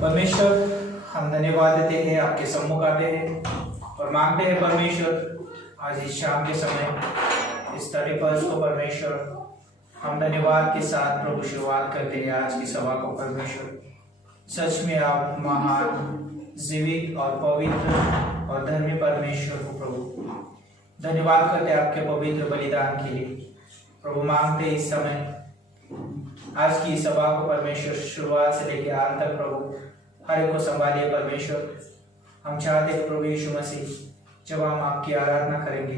परमेश्वर, हम धन्यवाद देते हैं, आपके सम्मुख आते हैं और मांगते हैं परमेश्वर आज इस शाम के समय इस 31 को परमेश्वर हम धन्यवाद के साथ प्रभु शुरुआत करते हैं आज की सभा को। परमेश्वर सच में आप महान, जीवित और पवित्र और धर्मी परमेश्वर हो प्रभु। धन्यवाद करते हैं आपके पवित्र बलिदान के लिए प्रभु। मांगते इस समय आज की सभा को परमेश्वर शुरुआत से लेकर अंत तक प्रभु हर एक को संभालिए परमेश्वर। हम चाहते हैं प्रभु यीशु मसीह जब हम आपकी आराधना करेंगे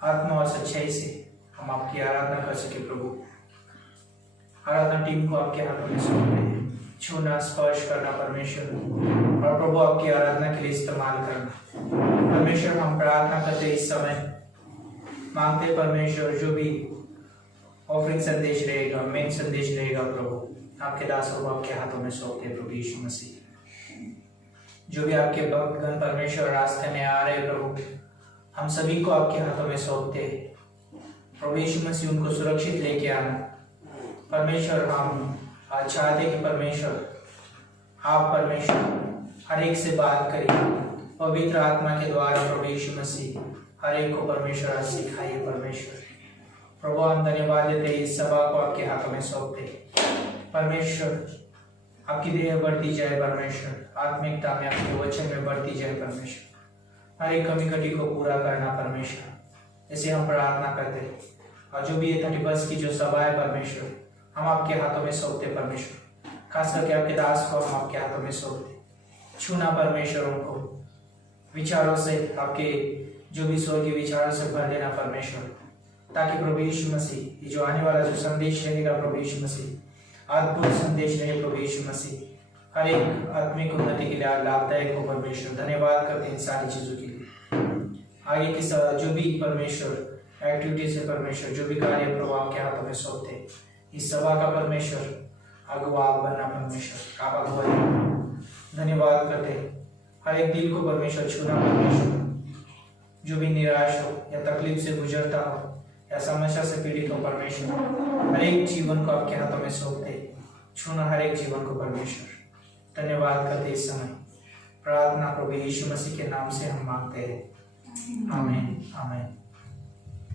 आत्मा और सच्चाई से हम आपकी आराधना कर सके प्रभु। आराधना टीम को आपके हाथों में सौंप रहे हैं, छूना स्पर्श करना परमेश्वर और प्रभु आपकी आराधना के लिए इस्तेमाल करना परमेश्वर। हम प्रार्थना करते इस समय मांगते परमेश्वर जो भी ऑफरिंग संदेश रहेगा, मेन संदेश रहेगा प्रभु आपके दासों को आपके हाथों में सौंपते प्रभु यीशु मसीह। जो भी आपके भक्तगण परमेश्वर रास्ते में आ रहे प्रभु हम सभी को आपके हाथों में सौंपते प्रभु यीशु मसीह। उनको सुरक्षित लेके आना परमेश्वर। हम आज चाहते कि परमेश्वर आप परमेश्वर हर एक से बात करिए पवित्र आत्मा के द्वारा प्रभु यीशु मसीह। हर एक को परमेश्वर आज सिखाइए परमेश्वर। प्रभु हम धन्यवाद देते इस सभा को आपके हाथों में सौंपते परमेश्वर। आपकी देह बढ़ती जाए परमेश्वर, आत्मिकता में आपके वचन में बढ़ती जाए परमेश्वर। हर एक कमी कटी को पूरा करना परमेश्वर, ऐसे हम प्रार्थना करते। और जो भी ये 31 की जो सभा है परमेश्वर हम आपके हाथों में सौंपते परमेश्वर। खास करके आपके दास को हम आपके हाथों में सौंपते। छूना परमेश्वर उनको विचारों से, आपके जो भी स्वर्गीय विचारों से भर देना परमेश्वर, ताकि प्रभु यीशु मसीह ये जो आने वाला जो संदेश रहेगा प्रभु यीशु मसीह अद्भुत संदेश रहे प्रभु यीशु मसीह। हर एक आत्मिक उन्नति के लिए लाभदायक हो परमेश्वर। धन्यवाद करते हैं इन सारी चीज़ों के लिए। आगे की जो भी परमेश्वर एक्टिविटीज है परमेश्वर, जो भी कार्य प्रभु आपके हाथों में सौंपते इस सभा का परमेश्वर अगुवा आप बनना परमेश्वर, आप अगुवाई। धन्यवाद करते हर एक दिल को परमेश्वर छूना परमेश्वर। जो भी निराश हो या तकलीफ से गुजरता हो या समस्या से पीड़ित हो परमेश्वर, हर एक जीवन को आपके हाथों में सौंपते छूना हर एक जीवन को परमेश्वर। धन्यवाद करते इस समय प्रार्थना प्रभु यीशु मसीह के नाम से हम मांगते हैं, आमीन आमीन।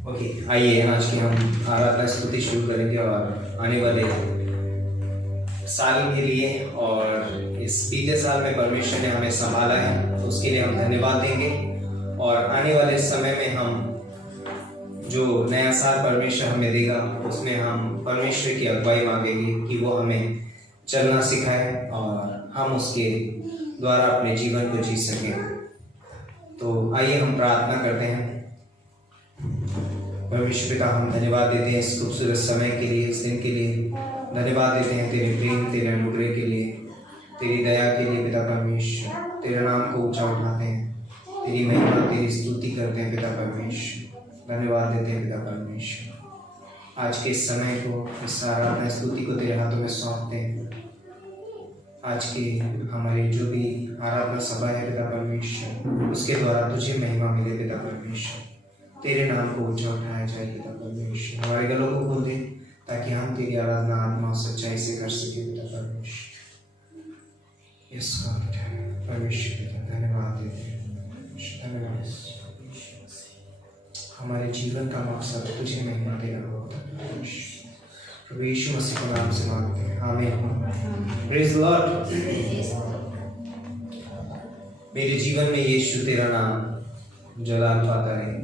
ओके, आइए आज की हम आराधना स्तुति शुरू करेंगे और आने वाले साल के लिए और इस बीते साल में परमेश्वर ने हमें संभाला है तो उसके लिए हम धन्यवाद देंगे। और आने वाले समय में हम जो नया साल परमेश्वर हमें देगा उसमें हम परमेश्वर की अगुवाई मांगेंगे कि वो हमें चलना सिखाए और हम उसके द्वारा अपने जीवन को जी सकें। तो आइए हम प्रार्थना करते हैं। परमेश्वर पिता, हम धन्यवाद देते हैं इस खूबसूरत समय के लिए, इस दिन के लिए। धन्यवाद देते हैं तेरे प्रेम, तेरे अनुग्रह के लिए, तेरी दया के लिए पिता परमेश्वर। तेरे नाम को ऊंचा उठाते हैं, तेरी महिमा, तेरी स्तुति करते हैं पिता परमेश्वर। धन्यवाद देते हैं पिता परमेश्वर। आज के इस समय को, इस आराधना स्तुति को तेरे हाथों में सौंपते हैं। आज के हमारी जो भी आराधना सभा है पिता परमेश्वर, उसके द्वारा तुझे महिमा मिले पिता परमेश्वर। तेरे नाम को ऊंचा उठाया जाए पिता परमेश्वर। हमारे गलों को खोल दे ताकि हम तेरी आराधना आत्मा और सच्चाई से कर सके पिता परमेश्वर। यस गॉड, परमेश्वर पिता धन्यवाद देते हैं, धन्यवाद। हमारे जीवन का मकसद तुझे महिमा देना होता है। प्रभु यीशु मसीह के नाम से मांगते हैं, आमीन। Praise the Lord. मेरे जीवन में यीशु तेरा नाम जलाल पाता रहे।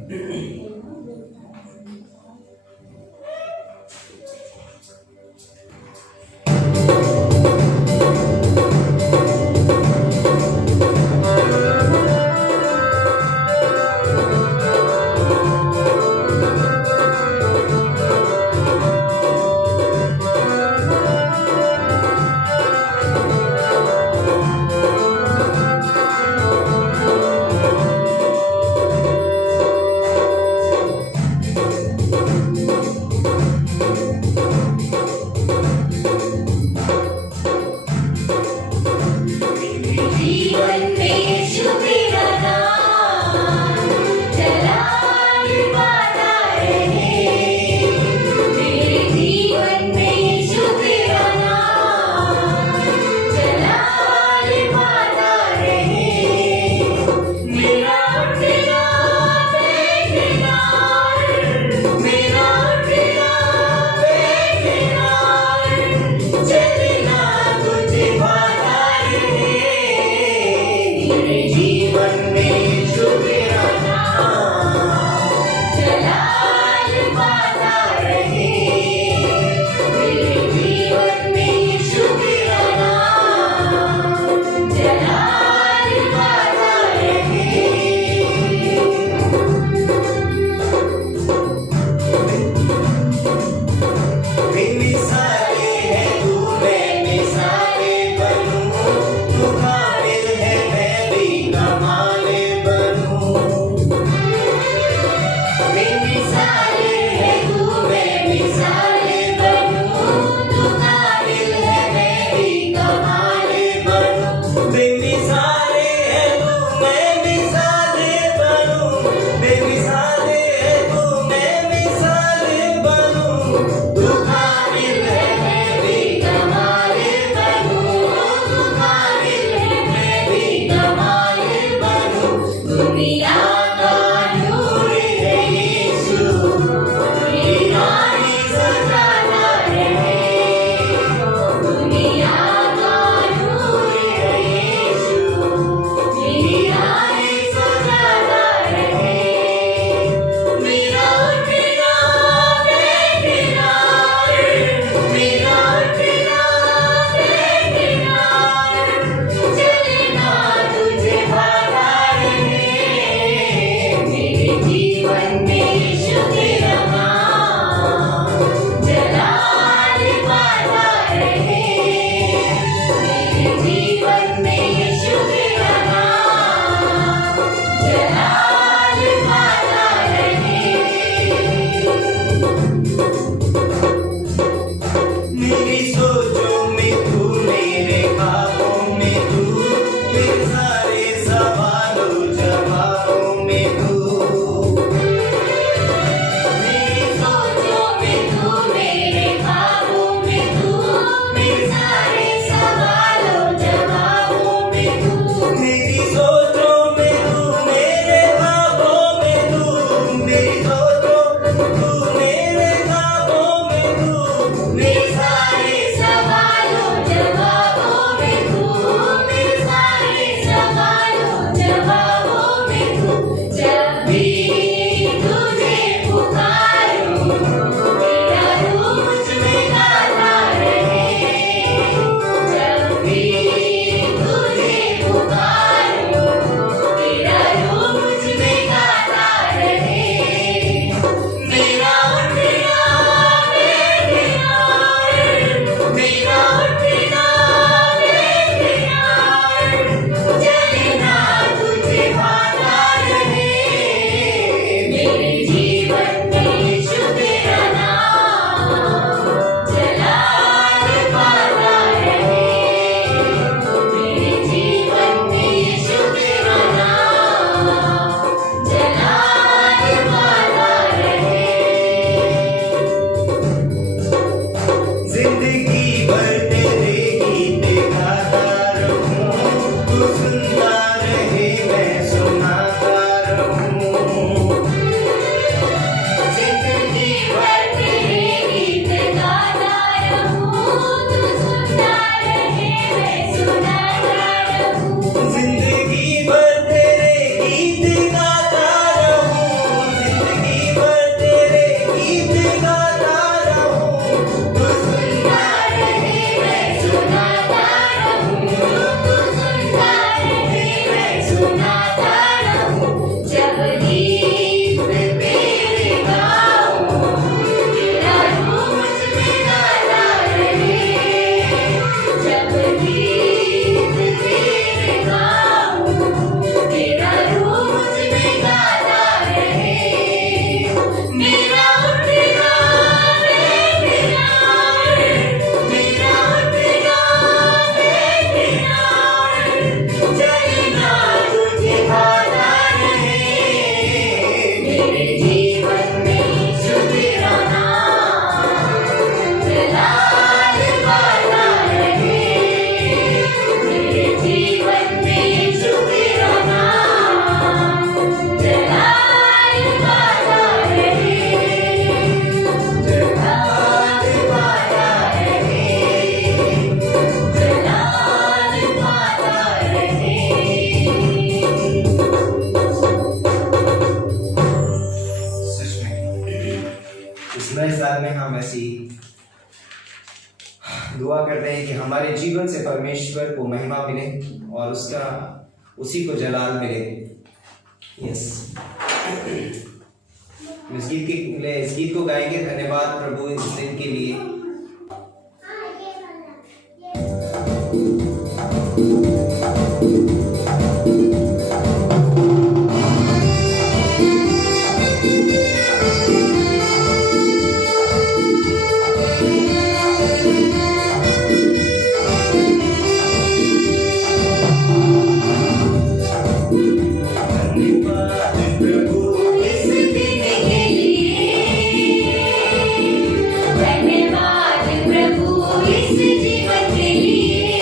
हमारे जीवन से परमेश्वर को महिमा मिले और उसका उसी को जलाल मिले। यस, इस गीत को गाएंगे। धन्यवाद प्रभु इस दिन के लिए। धन्यवाद प्रभु इस दिन के लिए, धन्यवाद प्रभु इस जीवन के लिए।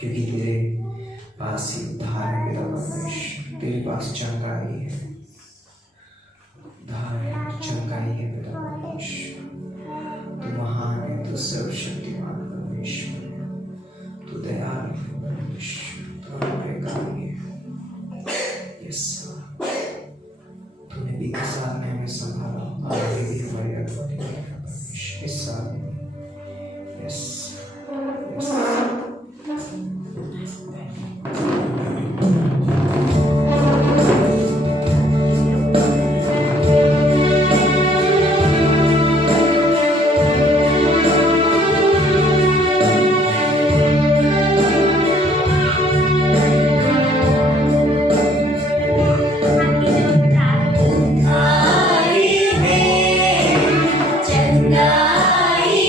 क्योंकि तेरे पास ही उद्धार है पिता परमेश्वर, तेरे पास चंगाई है, उद्धार है, चंगाई है पिता परमेश्वर। तू महान है, तू सर्वशक्तिमान परमेश्वर है, तू दयालु है परमेश्वर, तू अनुग्रहकारी है। यस तूने बीते साल में हमें संभाला, आगे भी हमारी अगुवाई करेगा परमेश्वर इस साल में। यस चंगाई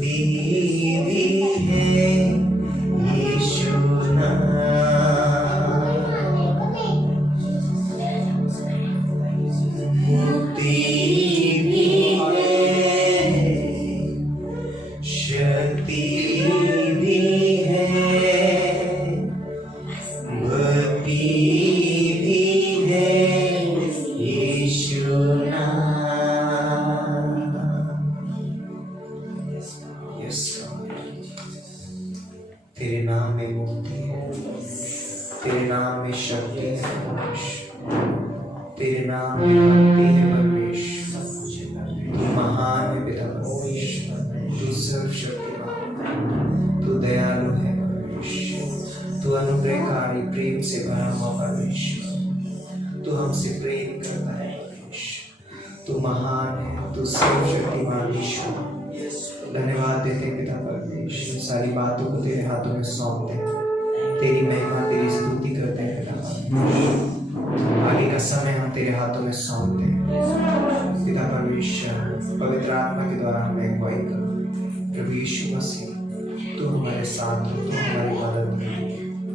भी है यीशु नाम, मुक्ति भी है, शक्ति भी है, भक्ति भी है यीशु नाम। यस तेरे नाम में मुक्ति है, तेरे नाम में शक्ति है परमेश्वर, तेरे नाम में भक्ति है परमेश्वर। तू महान है पिता परमेश्वर, तू सर्वशक्तिमान, तू दयालु है परमेश्वर, तू अनुग्रहकारी प्रेम से भरा हुआ परमेश्वर, तू हमसे प्रेम करता है परमेश्वर, तू महान है, तू सर्वशक्तिमान ईश्वर। धन्यवाद देते पिता परमेश्वर, सारी बातों को तेरे हाथों में सौंपते हैं, तेरी महिमा तेरी स्तुति करते हैं पिता परमेश्वर। आगे का समय हम तेरे हाथों में सौंपते हैं पिता परमेश्वर। पवित्र आत्मा के द्वारा हमें अगुवाई करो प्रभु यीशु मसीह, तू हमारे साथ हो, तू हमारी मदद कर,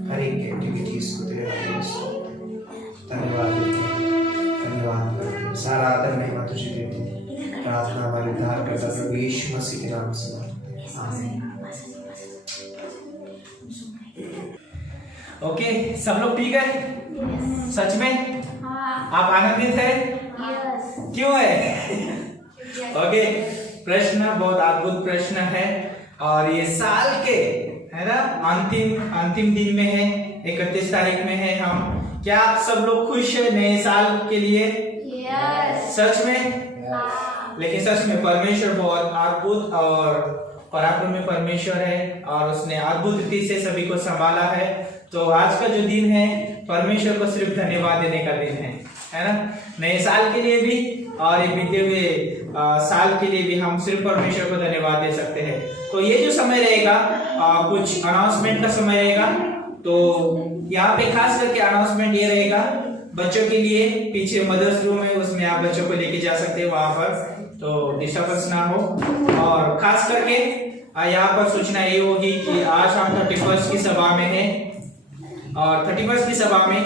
हर एक एक्टिविटीज को तेरे हाथों में सौंपते हैं। धन्यवाद देते हैं, धन्यवाद करते हैं, सारा आदर महिमा तुझे देते हैं। प्रार्थना हमारे उद्धार करता प्रभु यीशु मसीह के नाम से मांगते हैं, आमीन। ओके, सब लोग ठीक है? सच में आप आनंदित है? क्यों है? ओके, प्रश्न बहुत अद्भुत प्रश्न है और ये साल के है ना अंतिम दिन में है, 31 तारीख में है हम। क्या आप सब लोग खुश है नए साल के लिए? सच में? लेकिन सच में परमेश्वर बहुत अद्भुत और पराक्रमी परमेश्वर है और उसने अद्भुत रीति से सभी को संभाला है। तो आज का जो दिन है परमेश्वर को सिर्फ धन्यवाद देने का दिन है ना? नए साल के लिए भी और ये बीते हुए साल के लिए भी हम सिर्फ परमेश्वर को धन्यवाद दे सकते हैं। तो ये जो समय रहेगा कुछ अनाउंसमेंट का समय रहेगा, तो यहाँ पे खास करके अनाउंसमेंट ये रहेगा बच्चों के लिए। पीछे मदर्स रूम है, उसमें आप बच्चों को लेके जा सकते हैं वहां पर, तो डिस्टर्बेंस ना हो। और खास करके यहाँ पर सूचना ये होगी कि आज हम 31 की सभा में हैं और 31 की सभा में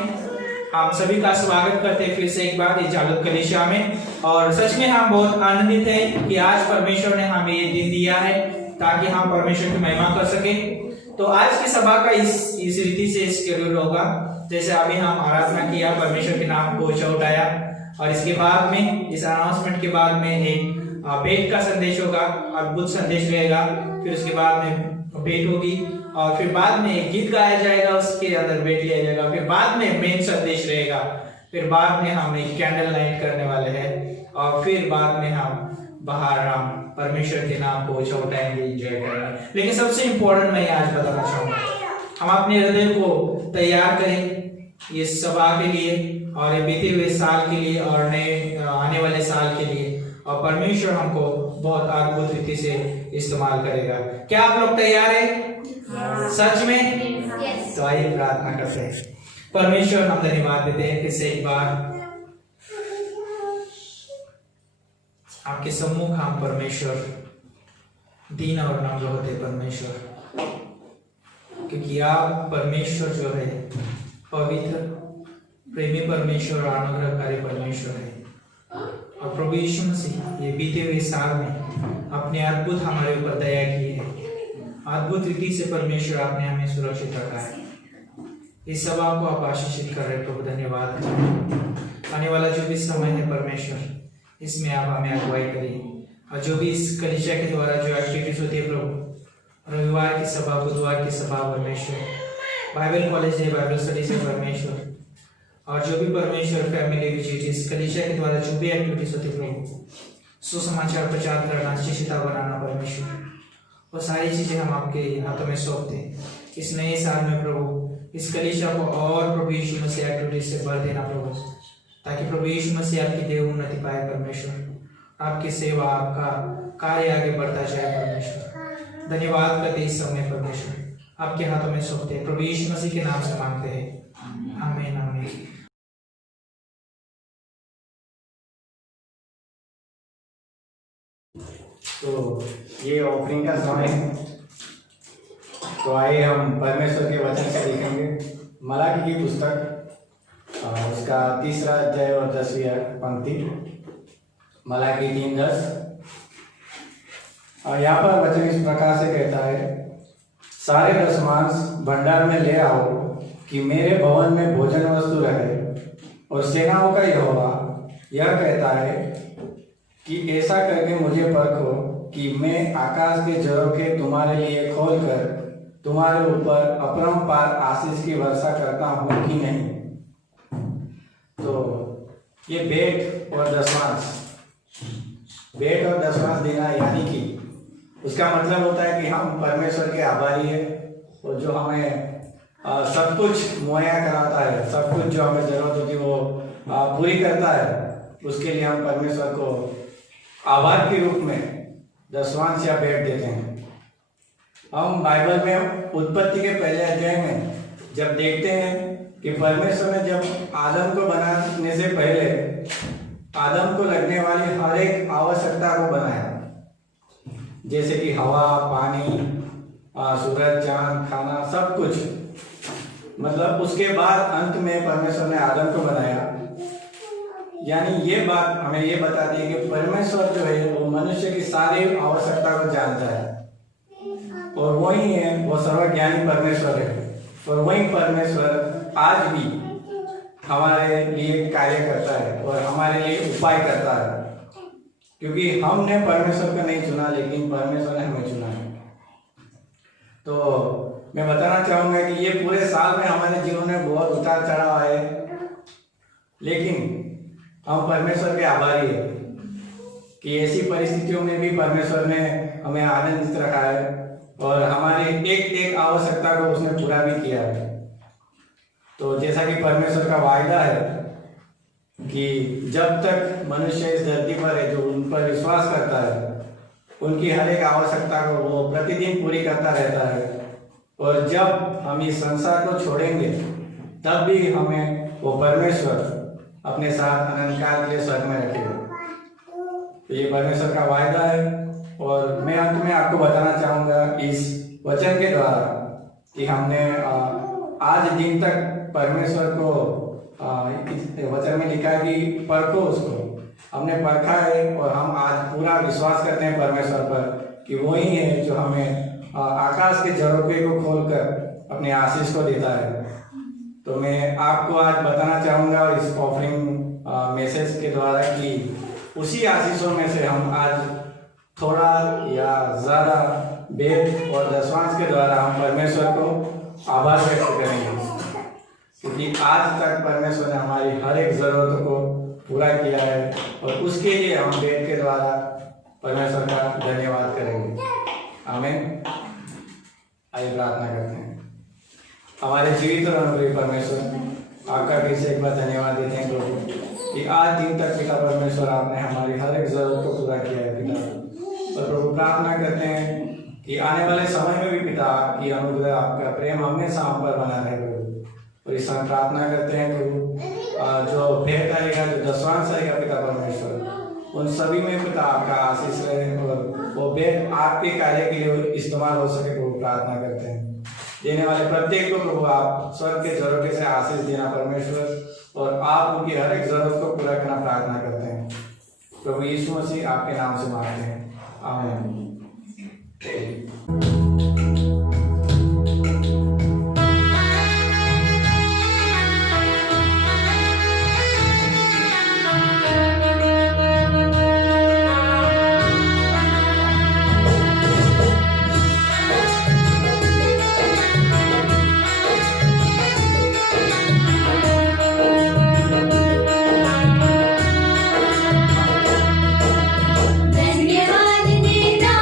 हम सभी का स्वागत करते हैं फिर से एक बार इस जागृत कलीसिया में। और सच में हम बहुत आनंदित हैं कि आज परमेश्वर ने हमें ये दिन दिया है ताकि हम परमेश्वर की महिमा कर सके। तो आज की सभा का इस रीति से शेड्यूल होगा, जैसे अभी हम आराधना किया, परमेश्वर के नाम को ऊंचा उठाया और इसके बाद में इस अनाउंसमेंट के बाद में एक भेंट का संदेश होगा, अद्भुत संदेश रहेगा। फिर उसके बाद में भेंट होगी और फिर बाद में एक गीत गाया जाएगा, उसके अंदर भेंट लिया जाएगा। फिर बाद में मेन संदेश रहेगा, फिर बाद में हम एक कैंडल लाइट करने वाले हैं और फिर बाद में हम बाहर हम परमेश्वर के नाम को ऊंचा उठाएंगे, एंजॉय करेंगे। लेकिन सबसे इम्पोर्टेंट मैं आज बताना चाहूंगा, हम अपने हृदय को तैयार करें ये सभा के लिए और ये बीते हुए साल के लिए और नए आने वाले साल के लिए, और परमेश्वर हमको बहुत अद्भुत रीति से इस्तेमाल करेगा। क्या आप लोग तैयार हैं? सच में? तो आइए प्रार्थना करते हैं। परमेश्वर हम धन्यवाद देते हैं फिर से एक बार आपके सम्मुख हम परमेश्वर दीन और नम्र होते परमेश्वर, क्योंकि आप परमेश्वर जो है पवित्र प्रेमी परमेश्वर और अनुग्रहकारी परमेश्वर है। और प्रभु यीशु मसीह ये बीते हुए साल में अपने अद्भुत हमारे ऊपर दया की है, अद्भुत रीति से परमेश्वर आपने हमें सुरक्षित रखा है। इस सभा को आप आशीषित कर रहे प्रभु, धन्यवाद। आने वाला जो भी समय है परमेश्वर, इसमें आप हमें अगुवाई करिए और जो भी इस कलीसिया के द्वारा जो एक्टिविटीज होती है प्रभु, रविवार की सभा, बुधवार की सभा परमेश्वर, बाइबल कॉलेज है, बाइबल स्टडीज है परमेश्वर, और जो भी परमेश्वर फैमिली विजिट्स कलीसिया के द्वारा जो भी एक्टिविटीज होती है प्रभु, सुसमाचार प्रचार करना, शिक्षिता बनाना परमेश्वर, वो सारी चीजें हम आपके हाथों में सौंपते हैं। इस नए साल में प्रभु इस कलीसिया को और प्रभु यीशु मसीह एक्टिविटीज से भर देना प्रभु, ताकि प्रभु यीशु मसीह आपकी देह उन्नति पाए परमेश्वर, आपकी सेवा, आपका कार्य आगे बढ़ता जाए परमेश्वर। धन्यवाद करते इस समय परमेश्वर, आपके हाथों में सौंपते हैं प्रभु यीशु मसीह के नाम से मांगते हैं, आमीन आमीन। तो ये ऑफरिंग का समय है। तो आइए हम परमेश्वर के वचन से देखेंगे मलाकी की पुस्तक उसका 3रा अध्याय और 10वीं पंक्ति, मलाकी 3:10। और यहाँ पर वचन इस प्रकार से कहता है, सारे दशमांश भंडार में ले आओ कि मेरे भवन में भोजन वस्तु रहे। और सेनाओं का यहोवा यह कहता है कि ऐसा करके मुझे परखो कि मैं आकाश के झरोखे तुम्हारे लिए खोलकर तुम्हारे ऊपर अपरंपार आशीष की वर्षा करता हूँ कि नहीं। तो ये भेंट और दशमांश देना, यानी कि उसका मतलब होता है कि हम परमेश्वर के आभारी हैं और जो हमें सब कुछ मुहैया कराता है, सब कुछ जो हमें जरूरत होती है वो पूरी करता है, उसके लिए हम परमेश्वर को आभार के रूप में दशमांश या भेंट देते हैं। हम बाइबल में उत्पत्ति के पहले अध्याय में जब देखते हैं कि परमेश्वर ने जब आदम को बनाने से पहले आदम को लगने वाली हर एक आवश्यकता को बनाया, जैसे कि हवा, पानी, सूरज, चांद, खाना, सब कुछ। मतलब उसके बाद अंत में परमेश्वर ने आदम को बनाया। यानी ये बात हमें ये बताती है कि परमेश्वर जो है वो मनुष्य की सारी आवश्यकता को जानता है और वही है, वो सर्वज्ञानी परमेश्वर है। और वही परमेश्वर आज भी हमारे लिए कार्य करता है और हमारे लिए उपाय करता है, क्योंकि हमने परमेश्वर को नहीं चुना लेकिन परमेश्वर ने हमें चुना है। तो मैं बताना चाहूँगा कि ये पूरे साल में हमारे जीवन में बहुत उतार चढ़ाव आए, लेकिन हम परमेश्वर के आभारी हैं कि ऐसी परिस्थितियों में भी परमेश्वर ने हमें आनंदित रखा है और हमारी एक एक आवश्यकता को उसने पूरा भी किया है। तो जैसा कि परमेश्वर का वायदा है कि जब तक मनुष्य इस धरती पर है, जो उन पर विश्वास करता है, उनकी हर एक आवश्यकता को वो प्रतिदिन पूरी करता रहता है। और जब हम इस संसार को छोड़ेंगे तब भी हमें वो परमेश्वर अपने साथ अनंत काल के लिए स्वर्ग में रखेगा। तो ये परमेश्वर का वायदा है। और मैं अंत में आपको बताना चाहूँगा इस वचन के द्वारा कि हमने आज दिन तक परमेश्वर को वचन में लिखा कि परखो उसको, हमने परखा है और हम आज पूरा विश्वास करते हैं परमेश्वर पर कि वही है जो हमें आकाश के झरोखे को खोलकर अपने आशीष को देता है। तो मैं आपको आज बताना चाहूँगा इस ऑफरिंग मैसेज के द्वारा कि उसी आशीषों में से हम आज थोड़ा या ज़्यादा भेंट और दशमांश के द्वारा हम परमेश्वर को आभार व्यक्त करेंगे, क्योंकि आज तक परमेश्वर ने हमारी हर एक ज़रूरत को पूरा किया है और उसके लिए हम भेंट के द्वारा परमेश्वर का धन्यवाद करेंगे। आमीन। आइए प्रार्थना करते हैं। हमारे जीवित और अनुग्रही परमेश्वर, आपका फिर से एक बार धन्यवाद देते हैं प्रभु कि आज दिन तक पिता परमेश्वर आपने हमारी हर एक जरूरत को पूरा किया है पिता। और प्रभु प्रार्थना करते हैं कि आने वाले समय में भी पिता आपकी अनुग्रह, आपका प्रेम हमेशा हम पर बना रहे प्रभु। और इस समय प्रार्थना करते हैं प्रभु जो भेंट आएगा, जो दशमांश आएगा पिता परमेश्वर, उन सभी में पिता आपका आशीष रहे और वो भेंट आपके कार्य के लिए इस्तेमाल हो सके प्रभु। प्रार्थना करते हैं देने वाले प्रत्येक को प्रभु आप स्वर्ग के झरोखे से आशीष देना परमेश्वर, और आप उनकी हर एक जरूरत को पूरा करना प्रार्थना करते हैं प्रभु यीशु मसीह आपके नाम से मांगते हैं। आमीन। धन्यवाद देता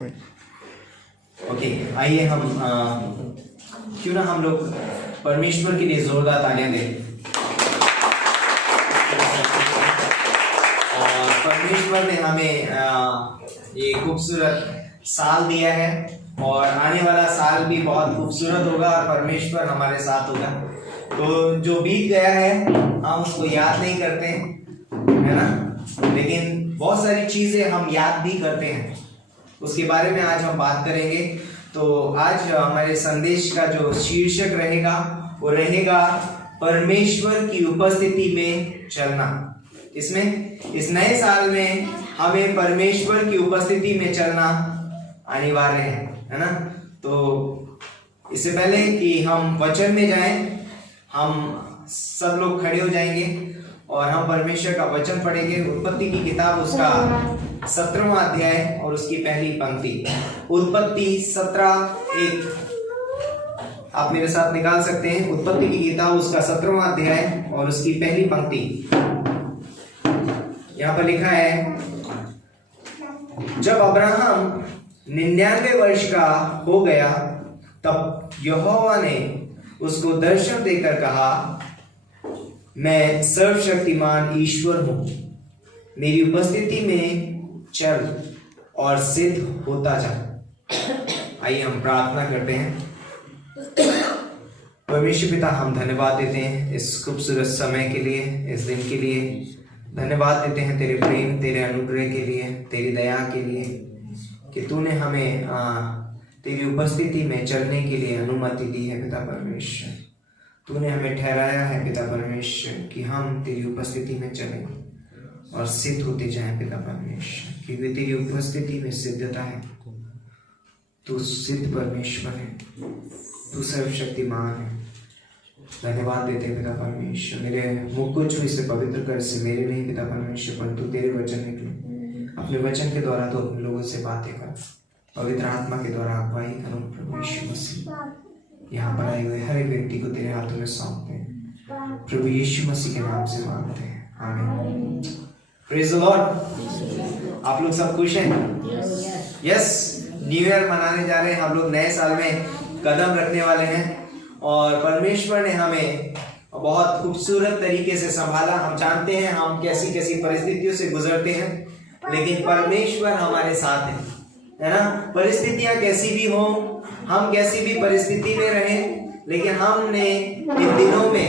ओके, आइए हम क्यों ना हम लोग परमेश्वर के लिए जोरदार तालियां दें। और परमेश्वर ने हमें ये खूबसूरत साल दिया है और आने वाला साल भी बहुत खूबसूरत होगा और परमेश्वर हमारे साथ होगा। तो जो बीत गया है हम उसको याद नहीं करते, है ना, लेकिन बहुत सारी चीजें हम याद भी करते हैं। उसके बारे में आज हम बात करेंगे। तो आज हमारे संदेश का जो शीर्षक रहेगा वो रहेगा परमेश्वर की उपस्थिति में चलना। इसमें इस नए साल में हमें परमेश्वर की उपस्थिति में चलना अनिवार्य है ना। तो इससे पहले कि हम वचन में जाएं, हम सब लोग खड़े हो जाएंगे और हम परमेश्वर का वचन पढ़ेंगे। उत्पत्ति की किताब उसका 17वां अध्याय और उसकी पहली पंक्ति। उत्पत्ति 17:1 आप मेरे साथ निकाल सकते हैं। उत्पत्ति की किताब उसका 17वां अध्याय और उसकी पहली पंक्ति। यहाँ पर लिखा है, जब अब्राहम 99 वर्ष का हो गया तब यहोवा ने उसको दर्शन देकर कहा, मैं सर्वशक्तिमान ईश्वर हूं, मेरी उपस्थिति में चल और सिद्ध होता जा। आइए हम प्रार्थना करते हैं। परमेश्वर पिता, हम धन्यवाद देते हैं इस खूबसूरत समय के लिए, इस दिन के लिए। धन्यवाद देते हैं तेरे प्रेम, तेरे अनुग्रह के लिए, तेरी दया के लिए कि तूने हमें तेरी उपस्थिति में चलने के लिए अनुमति दी है पिता परमेश्वर। तूने हमें ठहराया है पिता परमेश्वर कि हम तेरी उपस्थिति में चलें और सिद्ध होते जाएं पिता परमेश्वर, क्योंकि तेरी उपस्थिति में सिद्धता है। तू सिद्ध परमेश्वर है, तू सर्वशक्तिमान है। धन्यवाद देते पिता परमेश्वर। मेरे मुख को छू, इसे पवित्र कर, से मेरे नहीं पिता परमेश्वर परंतु तेरे वचन निकले। अपने वचन के द्वारा तो लोगों से बातें कर, पवित्र आत्मा के द्वारा अगुवाई करो प्रभु यीशु मसीह। यहाँ पर आए हुए हर एक व्यक्ति को तेरे हाथों में सौंपते हैं प्रभु यीशु मसीह के नाम से मांगते हैं, आमीन। Praise the Lord. आप लोग सब खुश हैं? यस। न्यू ईयर मनाने जा रहे हैं हम लोग, नए साल में कदम रखने वाले हैं और परमेश्वर ने हमें बहुत खूबसूरत तरीके से संभाला। हम जानते हैं हम कैसी कैसी परिस्थितियों से गुजरते हैं, लेकिन परमेश्वर हमारे साथ है ना। परिस्थितियां कैसी भी हो, हम कैसी भी परिस्थिति में रहें, लेकिन हमने इन दिनों में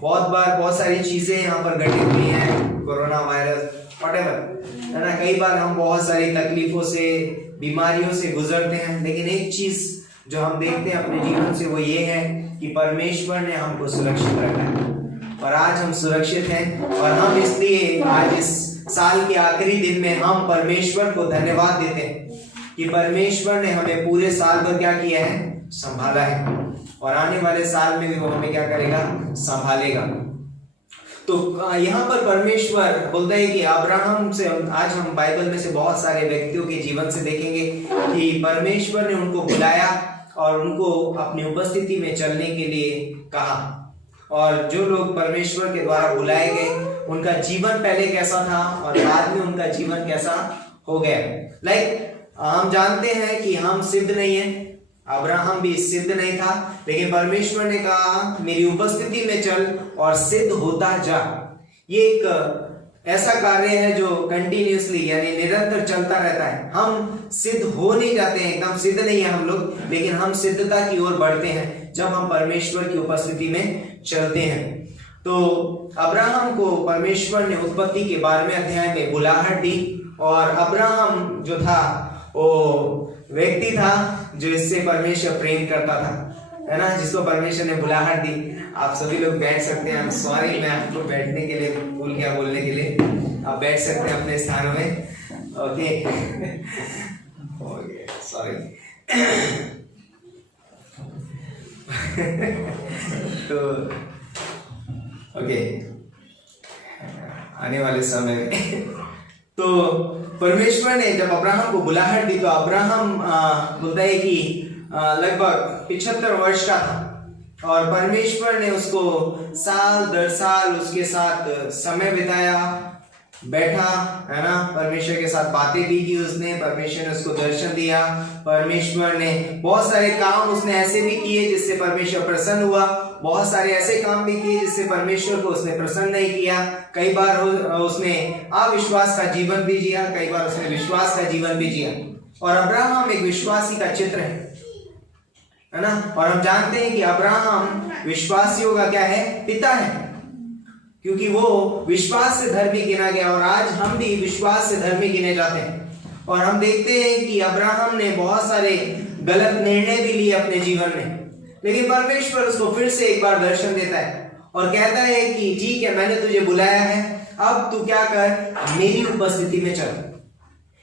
बहुत बार बहुत सारी चीजें यहाँ पर घटित हुई हैं, कोरोना वायरस व्हाटएवर, है ना। कई बार हम बहुत सारी तकलीफों से, बीमारियों से गुजरते हैं, लेकिन एक चीज जो हम देखते हैं अपने जीवन से वो ये है कि परमेश्वर ने हमको सुरक्षित रखा है और आज हम सुरक्षित हैं। और हम इसलिए आज इस साल के आखिरी दिन में हम परमेश्वर को धन्यवाद देते हैं कि परमेश्वर ने हमें पूरे साल भर क्या किया है, संभाला है और आने वाले साल में भी वो हमें क्या करेगा, संभालेगा। तो यहाँ पर परमेश्वर बोलता है कि अब्राहम से, आज हम बाइबल में से बहुत सारे व्यक्तियों के जीवन से देखेंगे कि परमेश्वर ने उनको बुलाया और उनको अपनी उपस्थिति में चलने के लिए कहा। और जो लोग परमेश्वर के द्वारा बुलाए गए उनका जीवन पहले कैसा था और बाद में उनका जीवन कैसा हो गया। हम जानते हैं कि हम सिद्ध नहीं है, अब्राहम भी सिद्ध नहीं था, लेकिन परमेश्वर ने कहा मेरी उपस्थिति में चल और सिद्ध होता जा। ये एक ऐसा कार्य है जो कंटिन्यूअसली यानी निरंतर चलता रहता है। हम सिद्ध हो नहीं जाते हैं, एकदम सिद्ध नहीं है हम लोग, लेकिन हम सिद्धता की ओर बढ़ते हैं जब हम परमेश्वर की उपस्थिति में चलते हैं। तो अब्राहम को परमेश्वर ने उत्पत्ति के 12वें अध्याय में बुलाहट दी और अब्राहम जो था वो व्यक्ति था जो इससे परमेश्वर प्रेम करता था, है ना, जिसको परमेश्वर ने बुलाहट दी। आप सभी लोग बैठ सकते हैं। सॉरी मैं आपको बैठने ke लिए भूल गया बोलने के लिए। आप बैठ सकते हैं अपने स्थानों में। Okay sorry. तो ओके, आने वाले समय में तो परमेश्वर ने जब अब्राहम को बुलाहट दी तो अब्राहम बोलता है कि लगभग 75 वर्ष का था और परमेश्वर ने उसको साल दर साल उसके साथ समय बिताया, बैठा, है ना, परमेश्वर के साथ बातें भी की उसने, परमेश्वर ने उसको दर्शन दिया, परमेश्वर ने बहुत सारे काम उसने ऐसे भी किए जिससे परमेश्वर प्रसन्न हुआ, बहुत सारे ऐसे काम भी किए जिससे परमेश्वर को उसने प्रसन्न नहीं किया। कई बार उसने अविश्वास का जीवन भी जिया, कई बार उसने विश्वास का जीवन भी जिया। और अब्राहम एक विश्वासी का चित्र है ना, और हम जानते हैं कि अब्राहम विश्वासियों का क्या है, पिता है, क्योंकि वो विश्वास से धर्मी गिना गया। और आज हम भी विश्वास से धर्मी गिने जाते हैं। और हम देखते हैं कि अब्राहम ने बहुत सारे गलत निर्णय भी लिए अपने जीवन में, लेकिन परमेश्वर उसको फिर से एक बार दर्शन देता है और कहता है कि ठीक है, मैंने तुझे बुलाया है, अब तू क्या कर, मेरी उपस्थिति में चल।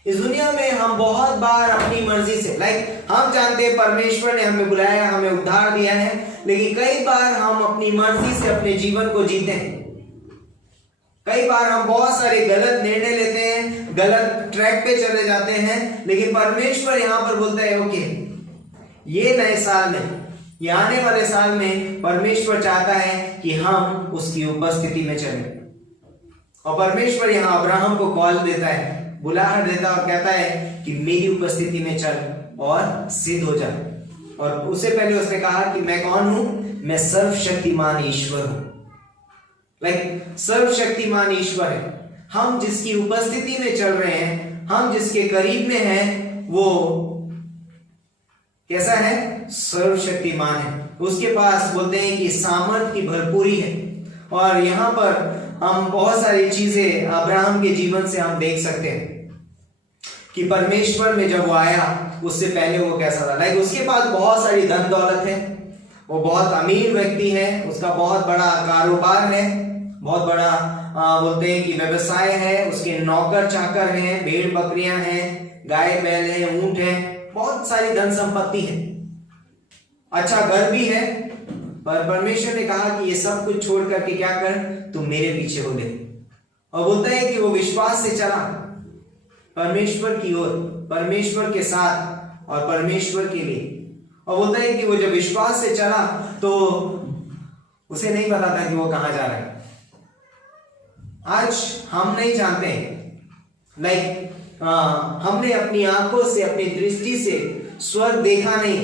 इस दुनिया में हम बहुत बार अपनी मर्जी से, हम जानते हैं परमेश्वर ने हमें बुलाया, हमें उद्धार दिया है, लेकिन कई बार हम अपनी मर्जी से अपने जीवन को जीते हैं। कई बार हम बहुत सारे गलत निर्णय लेते हैं, गलत ट्रैक पे चले जाते हैं, लेकिन परमेश्वर यहां पर बोलता है ओके, ये नए साल में, ये आने वाले साल में परमेश्वर चाहता है कि हम उसकी उपस्थिति में चलें। और परमेश्वर यहां अब्राहम को कॉल देता है, बुलाहट देता है और कहता है कि मेरी उपस्थिति में चल और सिद्ध हो जा। और उससे पहले उसने कहा कि मैं कौन हूं, मैं सर्वशक्तिमान ईश्वर हूं। सर्वशक्तिमान ईश्वर है। हम जिसकी उपस्थिति में चल रहे हैं, हम जिसके करीब में हैं, वो कैसा है, सर्वशक्तिमान है। उसके पास बोलते हैं कि सामर्थ की भरपूरी है। और यहां पर हम बहुत सारी चीजें अब्राहम के जीवन से हम देख सकते हैं कि परमेश्वर में जब वो आया, उससे पहले वो कैसा था। उसके पास बहुत सारी धन दौलत है, वो बहुत अमीर व्यक्ति है, उसका बहुत बड़ा कारोबार है, बहुत बड़ा बोलते हैं कि व्यवसाय है, उसके नौकर चाकर हैं, भेड़ बकरियां हैं, गाय बैल हैं, ऊंट हैं, बहुत सारी धन संपत्ति है, अच्छा घर भी है। पर परमेश्वर ने कहा कि ये सब कुछ छोड़ करके क्या कर, तू मेरे पीछे हो ले। और बोलता है कि वो विश्वास से चला परमेश्वर की ओर, परमेश्वर के साथ और परमेश्वर के लिए। और बोलता है कि वो जब विश्वास से चला तो उसे नहीं पता था कि वो कहां जा रहा है। आज हम नहीं जानते हैं, हमने अपनी आंखों से, अपनी दृष्टि से स्वर्ग देखा नहीं,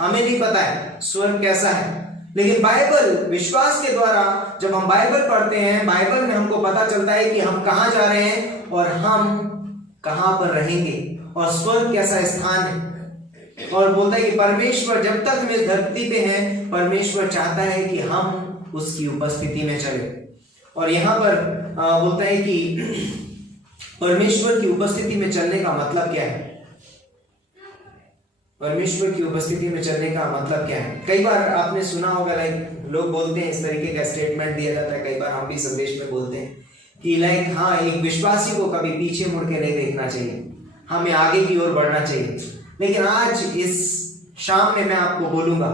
हमें नहीं पता है स्वर्ग कैसा है। लेकिन बाइबल, विश्वास के द्वारा जब हम बाइबल पढ़ते हैं, बाइबल में हमको पता चलता है कि हम कहां जा रहे हैं और हम कहां पर रहेंगे और स्वर्ग कैसा स्थान है। और बोलता है कि परमेश्वर जब तक हम इस धरती पे हैं, परमेश्वर चाहता है कि हम उसकी उपस्थिति में चले। और यहां पर बोलता है कि परमेश्वर की उपस्थिति में चलने का मतलब क्या है, परमेश्वर की उपस्थिति में चलने का मतलब क्या है। कई बार आपने सुना होगा, लोग बोलते हैं, इस तरीके का स्टेटमेंट दिया जाता है, कई बार हम भी संदेश में बोलते हैं कि हाँ, एक विश्वासी को कभी पीछे मुड़ के नहीं देखना चाहिए, हमें आगे की ओर बढ़ना चाहिए। लेकिन आज इस शाम में मैं आपको बोलूंगा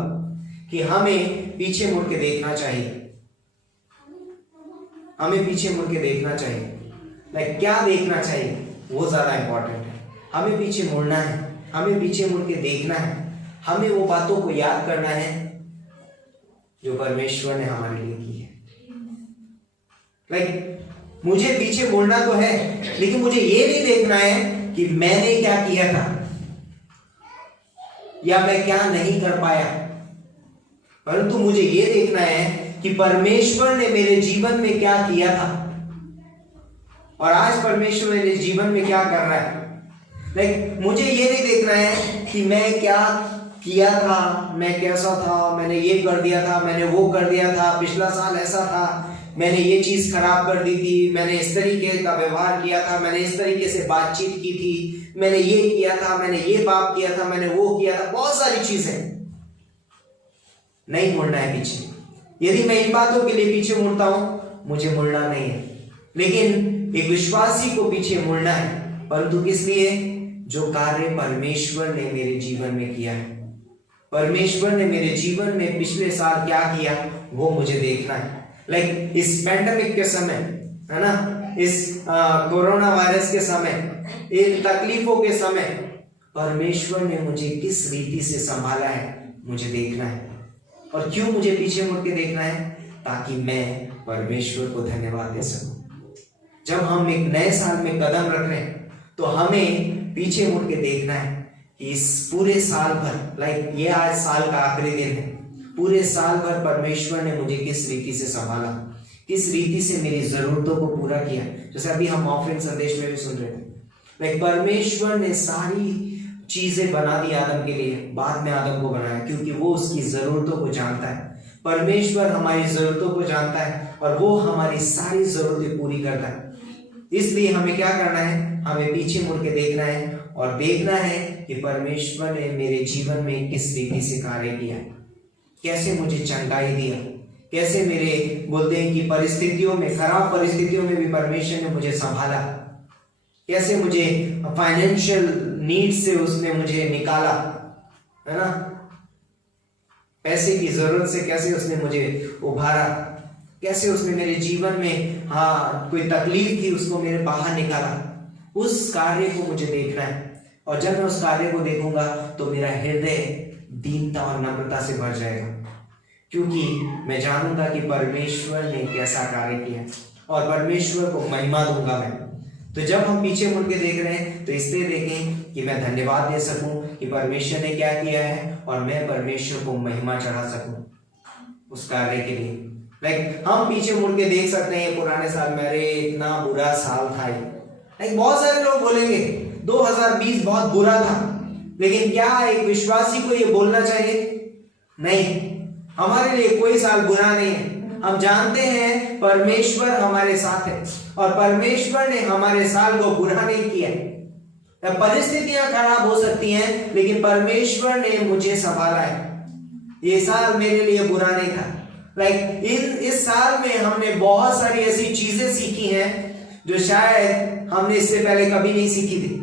कि हमें पीछे मुड़ के देखना चाहिए, हमें पीछे मुड़ के देखना चाहिए। क्या देखना चाहिए वो ज्यादा इंपॉर्टेंट है। हमें पीछे मुड़ना है, हमें पीछे मुड़ के देखना है, हमें वो बातों को याद करना है जो परमेश्वर ने हमारे लिए की है। मुझे पीछे मुड़ना तो है, लेकिन मुझे ये नहीं देखना है कि मैंने क्या किया था या मैं क्या नहीं कर पाया, परंतु मुझे ये देखना है कि परमेश्वर ने मेरे जीवन में क्या किया था और आज परमेश्वर मेरे जीवन में क्या कर रहा है। मुझे ये नहीं देखना है कि मैं क्या किया था, मैं कैसा था, मैंने ये कर दिया था, मैंने वो कर दिया था, पिछला साल ऐसा था, मैंने ये चीज खराब कर दी थी, मैंने इस तरीके का व्यवहार किया था, मैंने इस तरीके से बातचीत की थी, मैंने ये किया था, मैंने ये पाप किया था, मैंने वो किया था, बहुत सारी चीजें। नहीं मुड़ना है पीछे। यदि मैं इन बातों के लिए पीछे मुड़ता हूं, मुझे मुड़ना नहीं है। लेकिन एक विश्वासी को पीछे मुड़ना है, परंतु किस लिए? जो कार्य परमेश्वर ने मेरे जीवन में किया है, परमेश्वर ने मेरे जीवन में पिछले साल क्या किया वो मुझे देखना है। इस पैंडेमिक के समय, है ना, इस कोरोना वायरस के समय, इन तकलीफों के समय परमेश्वर ने मुझे किस रीति से संभाला है मुझे देखना है। और क्यों मुझे पीछे मुड़ के देखना है? ताकि मैं परमेश्वर को धन्यवाद दे सकूं। जब हम एक नए साल में कदम रख रहे हैं तो हमें पीछे मुड़ के देखना है कि इस पूरे साल भर ये आज साल का आखिरी दिन है, पूरे साल भर परमेश्वर ने मुझे किस रीति से संभाला, किस रीति से मेरी जरूरतों को पूरा किया। जैसे अभी हम ऑफरिंग संदेश में भी सुन रहे थे, परमेश्वर ने सारी चीजें बना दी आदम के लिए, बाद में आदम को बनाया, क्योंकि वो उसकी जरूरतों को जानता है। परमेश्वर हमारी जरूरतों को जानता है और वो हमारी सारी जरूरतें पूरी करता है। इसलिए हमें क्या करना है, हमें पीछे मुड़ के देखना है और देखना है कि परमेश्वर ने मेरे जीवन में किस रीति से कार्य किया, कैसे मुझे चंगाई दिया, कैसे मेरे बोलते हैं कि परिस्थितियों में, खराब परिस्थितियों में भी परमेश्वर ने मुझे संभाला, कैसे मुझे फाइनेंशियल नीड से उसने मुझे निकाला, है ना, पैसे की जरूरत से कैसे उसने मुझे उभारा, कैसे उसने मेरे जीवन में कोई तकलीफ थी उसको मेरे बाहर निकाला। उस कार्य को मुझे देखना है और जब मैं उस कार्य को देखूंगा तो मेरा हृदय दीनता और नम्रता से भर जाएगा, क्योंकि मैं जानूंगा कि परमेश्वर ने कैसा कार्य किया और परमेश्वर को महिमा दूंगा मैं। तो जब हम पीछे मुड़ के देख रहे हैं तो इसलिए देखें कि मैं धन्यवाद दे सकूं कि परमेश्वर ने क्या किया है और मैं परमेश्वर को महिमा चढ़ा सकूं उस कार्य के लिए। हम पीछे मुड़ के देख सकते हैं पुराने साल में, अरे इतना बुरा साल था ये। बहुत सारे लोग बोलेंगे 2020 बहुत बुरा था, लेकिन क्या एक विश्वासी को ये बोलना चाहिए? नहीं, हमारे लिए कोई साल बुरा नहीं है। हम जानते हैं परमेश्वर हमारे साथ है और परमेश्वर ने हमारे साल को बुरा नहीं किया। परिस्थितियां खराब हो सकती हैं, लेकिन परमेश्वर ने मुझे संभाला है। ये साल मेरे लिए बुरा नहीं था। इस साल में हमने बहुत सारी ऐसी चीजें सीखी हैं जो शायद हमने इससे पहले कभी नहीं सीखी थी।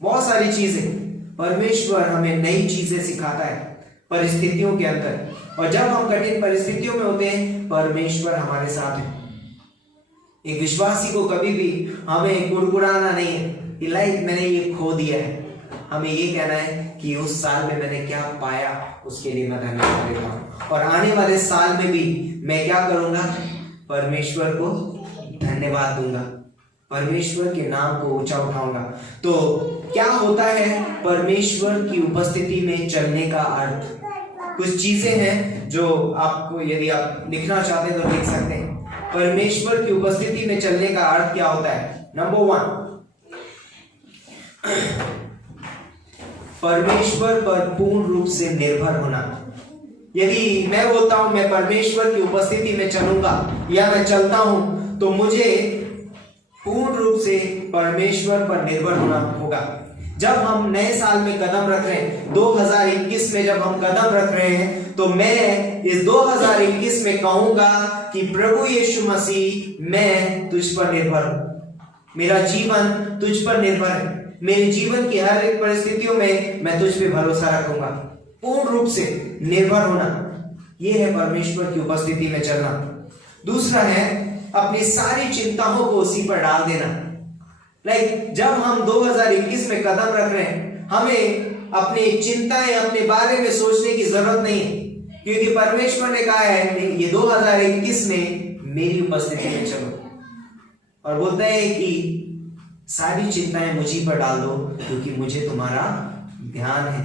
बहुत सारी चीजें परमेश्वर हमें नई चीजें सिखाता है परिस्थितियों के अंदर, और जब हम कठिन परिस्थितियों में होते हैं परमेश्वर हमारे साथ है। एक विश्वासी को कभी भी हमें गुड़गुड़ाना नहीं है कि मैंने ये खो दिया है। हमें ये कहना है कि उस साल में मैंने क्या पाया उसके लिए मैं धन्यवाद देता हूं, और आने वाले साल में भी मैं क्या करूंगा, परमेश्वर को धन्यवाद दूंगा, परमेश्वर के नाम को ऊंचा उठाऊंगा। तो क्या होता है परमेश्वर की उपस्थिति में चलने का अर्थ? कुछ चीजें हैं जो आपको, यदि आप लिखना चाहते हैं तो लिख सकते हैं। परमेश्वर की उपस्थिति में चलने का अर्थ क्या होता है? नंबर 1, परमेश्वर पर पूर्ण रूप से निर्भर होना। यदि मैं बोलता हूं मैं परमेश्वर की उपस्थिति में चलूंगा या मैं चलता हूं, तो मुझे पूर्ण रूप से परमेश्वर पर निर्भर होना होगा। जब हम नए साल में कदम रख रहे हैं, 2021 में जब हम कदम रख रहे हैं, तो मैं इस 2021 में कहूंगा कि प्रभु यीशु मसीह, मैं तुझ पर निर्भर हूं, मेरा जीवन तुझ पर निर्भर है। मेरे जीवन की हर एक परिस्थितियों में मैं तुझ पे भरोसा रखूंगा। पूर्ण रूप से निर्भर होना, यह है परमेश्वर की उपस्थिति में चलना। दूसरा है अपनी सारी चिंताओं को उसी पर डाल देना। जब हम 2021 में कदम रख रहे हैं, हमें अपनी चिंताएं, अपने बारे में सोचने की जरूरत नहीं है, क्योंकि परमेश्वर ने कहा है ये 2021 में मेरी उपस्थिति में चलो, और बोलते हैं कि सारी चिंताएं मुझी पर डाल दो क्योंकि मुझे तुम्हारा ध्यान है।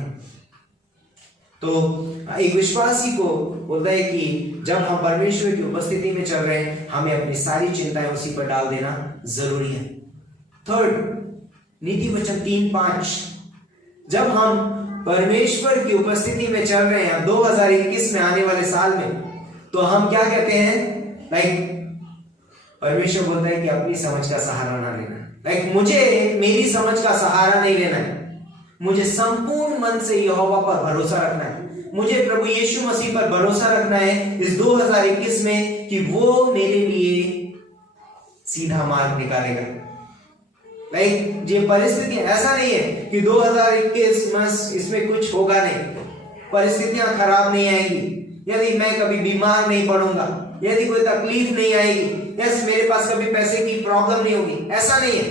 तो एक विश्वासी को बोलता है कि जब हम परमेश्वर की उपस्थिति में चल रहे हैं, हमें अपनी सारी चिंताएं उसी पर डाल देना जरूरी है। थर्ड, नीति वचन 3:5, जब हम परमेश्वर की उपस्थिति में चल रहे हैं 2021 में आने वाले साल में, तो हम क्या कहते हैं? परमेश्वर बोलता है कि अपनी समझ का सहारा ना लेना। मुझे मेरी समझ का सहारा नहीं लेना है, मुझे संपूर्ण मन से यहोवा पर भरोसा रखना है। मुझे प्रभु यीशु मसीह पर भरोसा रखना है इस 2021 में कि वो मेरे लिए सीधा मार्ग निकालेगा। ये परिस्थिति ऐसा नहीं है कि 2021 इसमें कुछ होगा नहीं, परिस्थितियां खराब नहीं आएंगी, यदि मैं कभी बीमार नहीं पड़ूंगा, यदि कोई तकलीफ नहीं आएगी, यस मेरे पास कभी पैसे की प्रॉब्लम नहीं होगी, ऐसा नहीं है।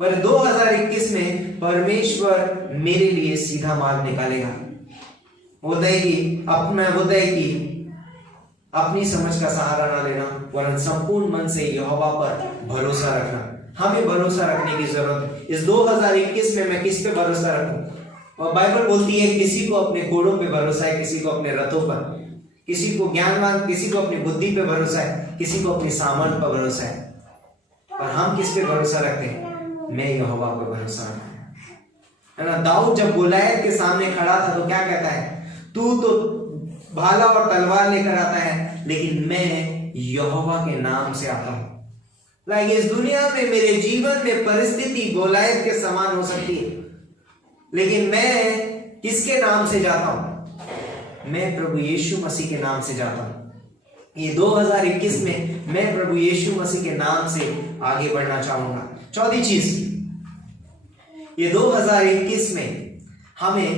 पर 2021 में परमेश्वर मेरे लिए सीधा मार्ग निकालेगा। बोलता है कि अपनी समझ का सहारा ना लेना, वरन संपूर्ण मन से यहोवा पर भरोसा रखना। हमें भरोसा रखने की जरूरत है। इस 2021 में मैं किस पे भरोसा रखूं? और बाइबल बोलती है किसी को अपने घोड़ों पे भरोसा है, किसी को अपने रथों पर, किसी को ज्ञानवान, किसी को अपनी बुद्धि पे भरोसा है, किसी को अपनी सामर्थ पर भरोसा है। और हम किस पे भरोसा रखते हैं? मैं यहोवा पर भरोसा रखता है ना। दाऊद जब गोलियत के सामने खड़ा था तो क्या कहता है? तू तो भाला और तलवार लेकर आता है, लेकिन मैं यहोवा के नाम से आता हूं। लाइक इस दुनिया में मेरे जीवन में परिस्थिति गोलियत के समान हो सकती है, लेकिन मैं किसके नाम से जाता हूं? मैं प्रभु यीशु मसीह के नाम से जाता हूं। ये 2021 में मैं प्रभु यीशु मसीह के नाम से आगे बढ़ना चाहूंगा। चौथी चीज, ये 2021 में हमें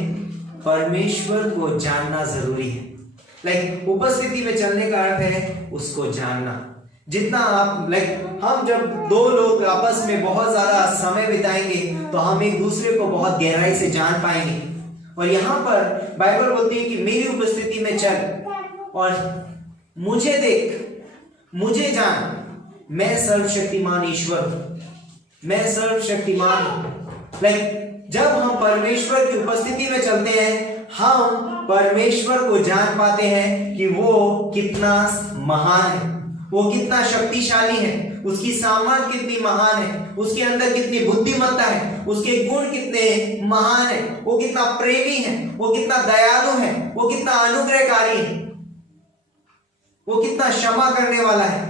परमेश्वर को जानना जरूरी है। लाइक उपस्थिति में चलने का अर्थ है उसको जानना। जितना आप हम जब दो लोग आपस में बहुत ज्यादा समय बिताएंगे तो हम एक दूसरे को बहुत गहराई से जान पाएंगे। और यहाँ पर बाइबल बोलती है कि मेरी उपस्थिति में चल और मुझे देख, मुझे जान, मैं सर्वशक्तिमान ईश्वर हूं, मैं सर्वशक्तिमान हूं। जब हम परमेश्वर की उपस्थिति में चलते हैं, हम परमेश्वर को जान पाते हैं कि वो कितना महान है, वो कितना शक्तिशाली है, उसकी सामर्थ कितनी महान है, उसके अंदर कितनी बुद्धिमत्ता है, उसके गुण कितने महान है, वो कितना प्रेमी है, वो कितना दयालु है, वो कितना अनुग्रहकारी है, वो कितना क्षमा करने वाला है।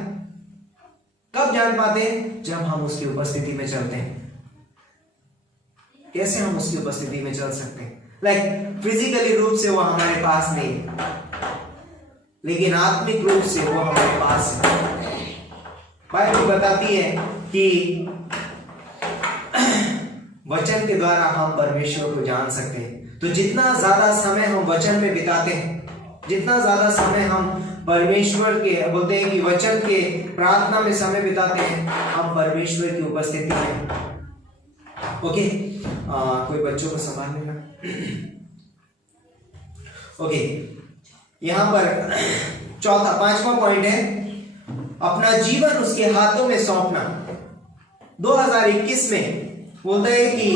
कब जान पाते हैं? जब हम उसकी उपस्थिति में चलते हैं। कैसे हम उसकी उपस्थिति में चल सकते हैं? फिजिकली रूप से वो हमारे पास नहीं, लेकिन आत्मिक रूप से वो हमारे पास है। बाइबल बताती है कि वचन के द्वारा हम परमेश्वर को जान सकते हैं। तो जितना ज्यादा समय हम वचन में बिताते हैं, जितना ज्यादा समय हम परमेश्वर के, बोलते हैं कि वचन के प्रार्थना में समय बिताते हैं, हम परमेश्वर की उपस्थिति में। ओके, कोई बच्चों को संभाल लेगा। ओके, यहां पर पांचवा पॉइंट है अपना जीवन उसके हाथों में सौंपना। 2021 में बोलता है कि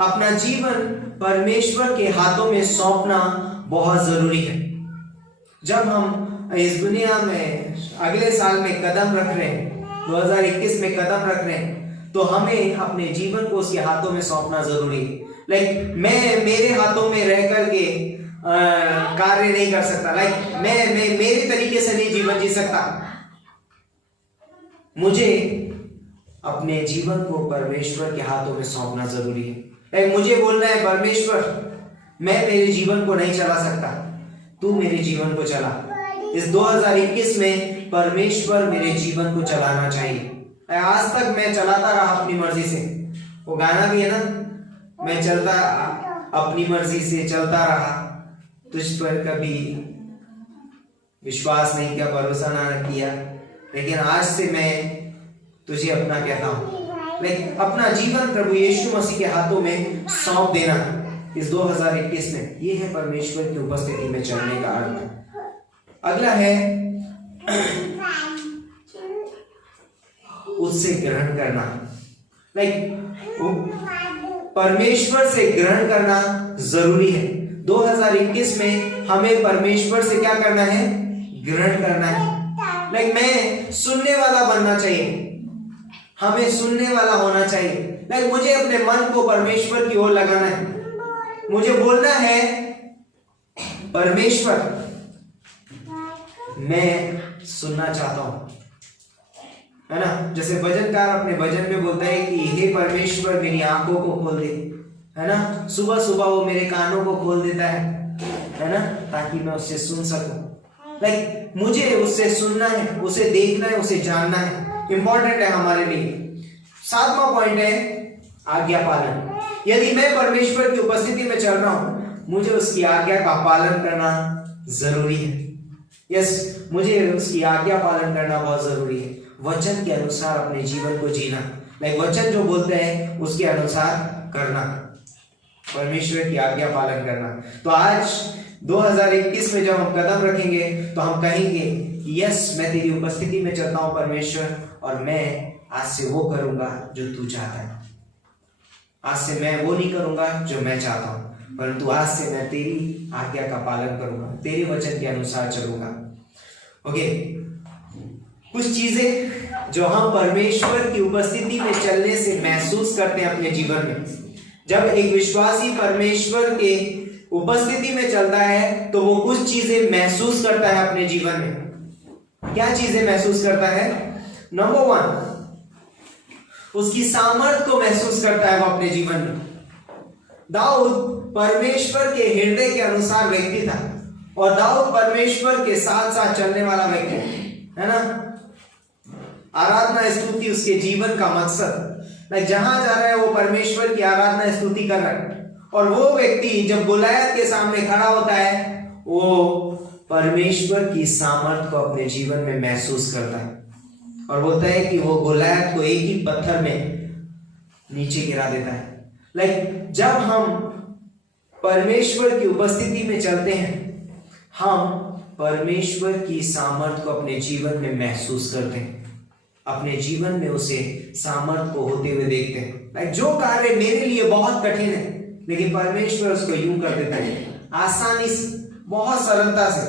अपना जीवन परमेश्वर के हाथों में सौंपना बहुत जरूरी है। जब हम इस दुनिया में अगले साल में कदम रख रहे हैं, 2021 में कदम रख रहे हैं, तो हमें अपने जीवन को उसके हाथों में सौंपना जरूरी है। मैं मेरे हाथों में रह करके कार्य नहीं कर सकता। मैं मेरे तरीके से नहीं जीवन जी सकता। मुझे अपने जीवन को परमेश्वर के हाथों में सौंपना जरूरी है। मुझे बोलना है, परमेश्वर मैं मेरे जीवन को नहीं चला सकता, तू मेरे जीवन को चला। इस 2021 में परमेश्वर मेरे जीवन को चलाना चाहिए। आज तक मैं चलाता रहा अपनी मर्जी से, वो गाना भी है ना, मैं चलता अपनी मर्जी से चलता रहा, तुझ पर कभी विश्वास नहीं किया, भरोसा ना किया, लेकिन आज से मैं तुझे अपना कहता हूं। लेकिन अपना जीवन प्रभु यीशु मसीह के हाथों में सौंप देना इस 2021 में, ये है परमेश्वर की उपस्थिति में चलने का अर्थ। अगला है उससे ग्रहण करना। परमेश्वर से ग्रहण करना जरूरी है। 2021 में हमें परमेश्वर से क्या करना है? ग्रहण करना है। मैं सुनने वाला बनना चाहिए, हमें सुनने वाला होना चाहिए। मुझे अपने मन को परमेश्वर की ओर लगाना है। मुझे बोलना है, परमेश्वर मैं सुनना चाहता हूं, है ना। जैसे भजनकार अपने भजन में बोलता है कि हे परमेश्वर मेरी आंखों को खोल दे, है ना। सुबह सुबह वो मेरे कानों को खोल देता है ना, ताकि मैं उससे सुन सकूं। मुझे उससे सुनना है, उसे देखना है, उसे जानना है, इंपॉर्टेंट है हमारे लिए। 7वां पॉइंट है आज्ञा पालन। यदि मैं परमेश्वर की उपस्थिति में चल रहा हूं, मुझे उसकी आज्ञा का पालन करना जरूरी है। यस, मुझे उसकी आज्ञा पालन करना बहुत जरूरी है। वचन के अनुसार अपने जीवन को जीना, वचन जो बोलते हैं उसके अनुसार करना, परमेश्वर की आज्ञा पालन करना। तो आज 2021 में जब हम कदम रखेंगे तो हम कहेंगे कि यस, मैं तेरी उपस्थिति में चलता हूं परमेश्वर, और मैं आज से वो करूंगा जो तू चाहता है। आज से मैं वो नहीं करूंगा जो मैं चाहता हूं, परंतु आज से मैं तेरी आज्ञा का पालन करूंगा, तेरे वचन के अनुसार चलूंगा। ओके, कुछ चीजें जो हम परमेश्वर की उपस्थिति में चलने से महसूस करते हैं अपने जीवन में। जब एक विश्वासी परमेश्वर के उपस्थिति में चलता है तो वो कुछ चीजें महसूस करता है अपने जीवन में। क्या चीजें महसूस करता है? नंबर 1, उसकी सामर्थ को महसूस करता है वो अपने जीवन में। दाऊद परमेश्वर के हृदय के अनुसार व्यक्ति था, और दाऊद परमेश्वर के साथ साथ चलने वाला व्यक्ति है ना। आराधना स्तुति उसके जीवन का मकसद, जहां जा रहा है वो परमेश्वर की आराधना स्तुति कर रहा है। और वो व्यक्ति जब गोलायत के सामने खड़ा होता है, वो परमेश्वर की सामर्थ को अपने जीवन में महसूस करता है, और बोलता है कि वो गोलायत को एक ही पत्थर में नीचे गिरा देता है। जब हम परमेश्वर की उपस्थिति में चलते हैं, हम परमेश्वर की सामर्थ को अपने जीवन में महसूस करते हैं, अपने जीवन में उसे सामर्थ को होते हुए देखते हैं। जो कार्य मेरे लिए बहुत कठिन है, लेकिन परमेश्वर उसको यूं कर देता है, आसानी से, बहुत सरलता से।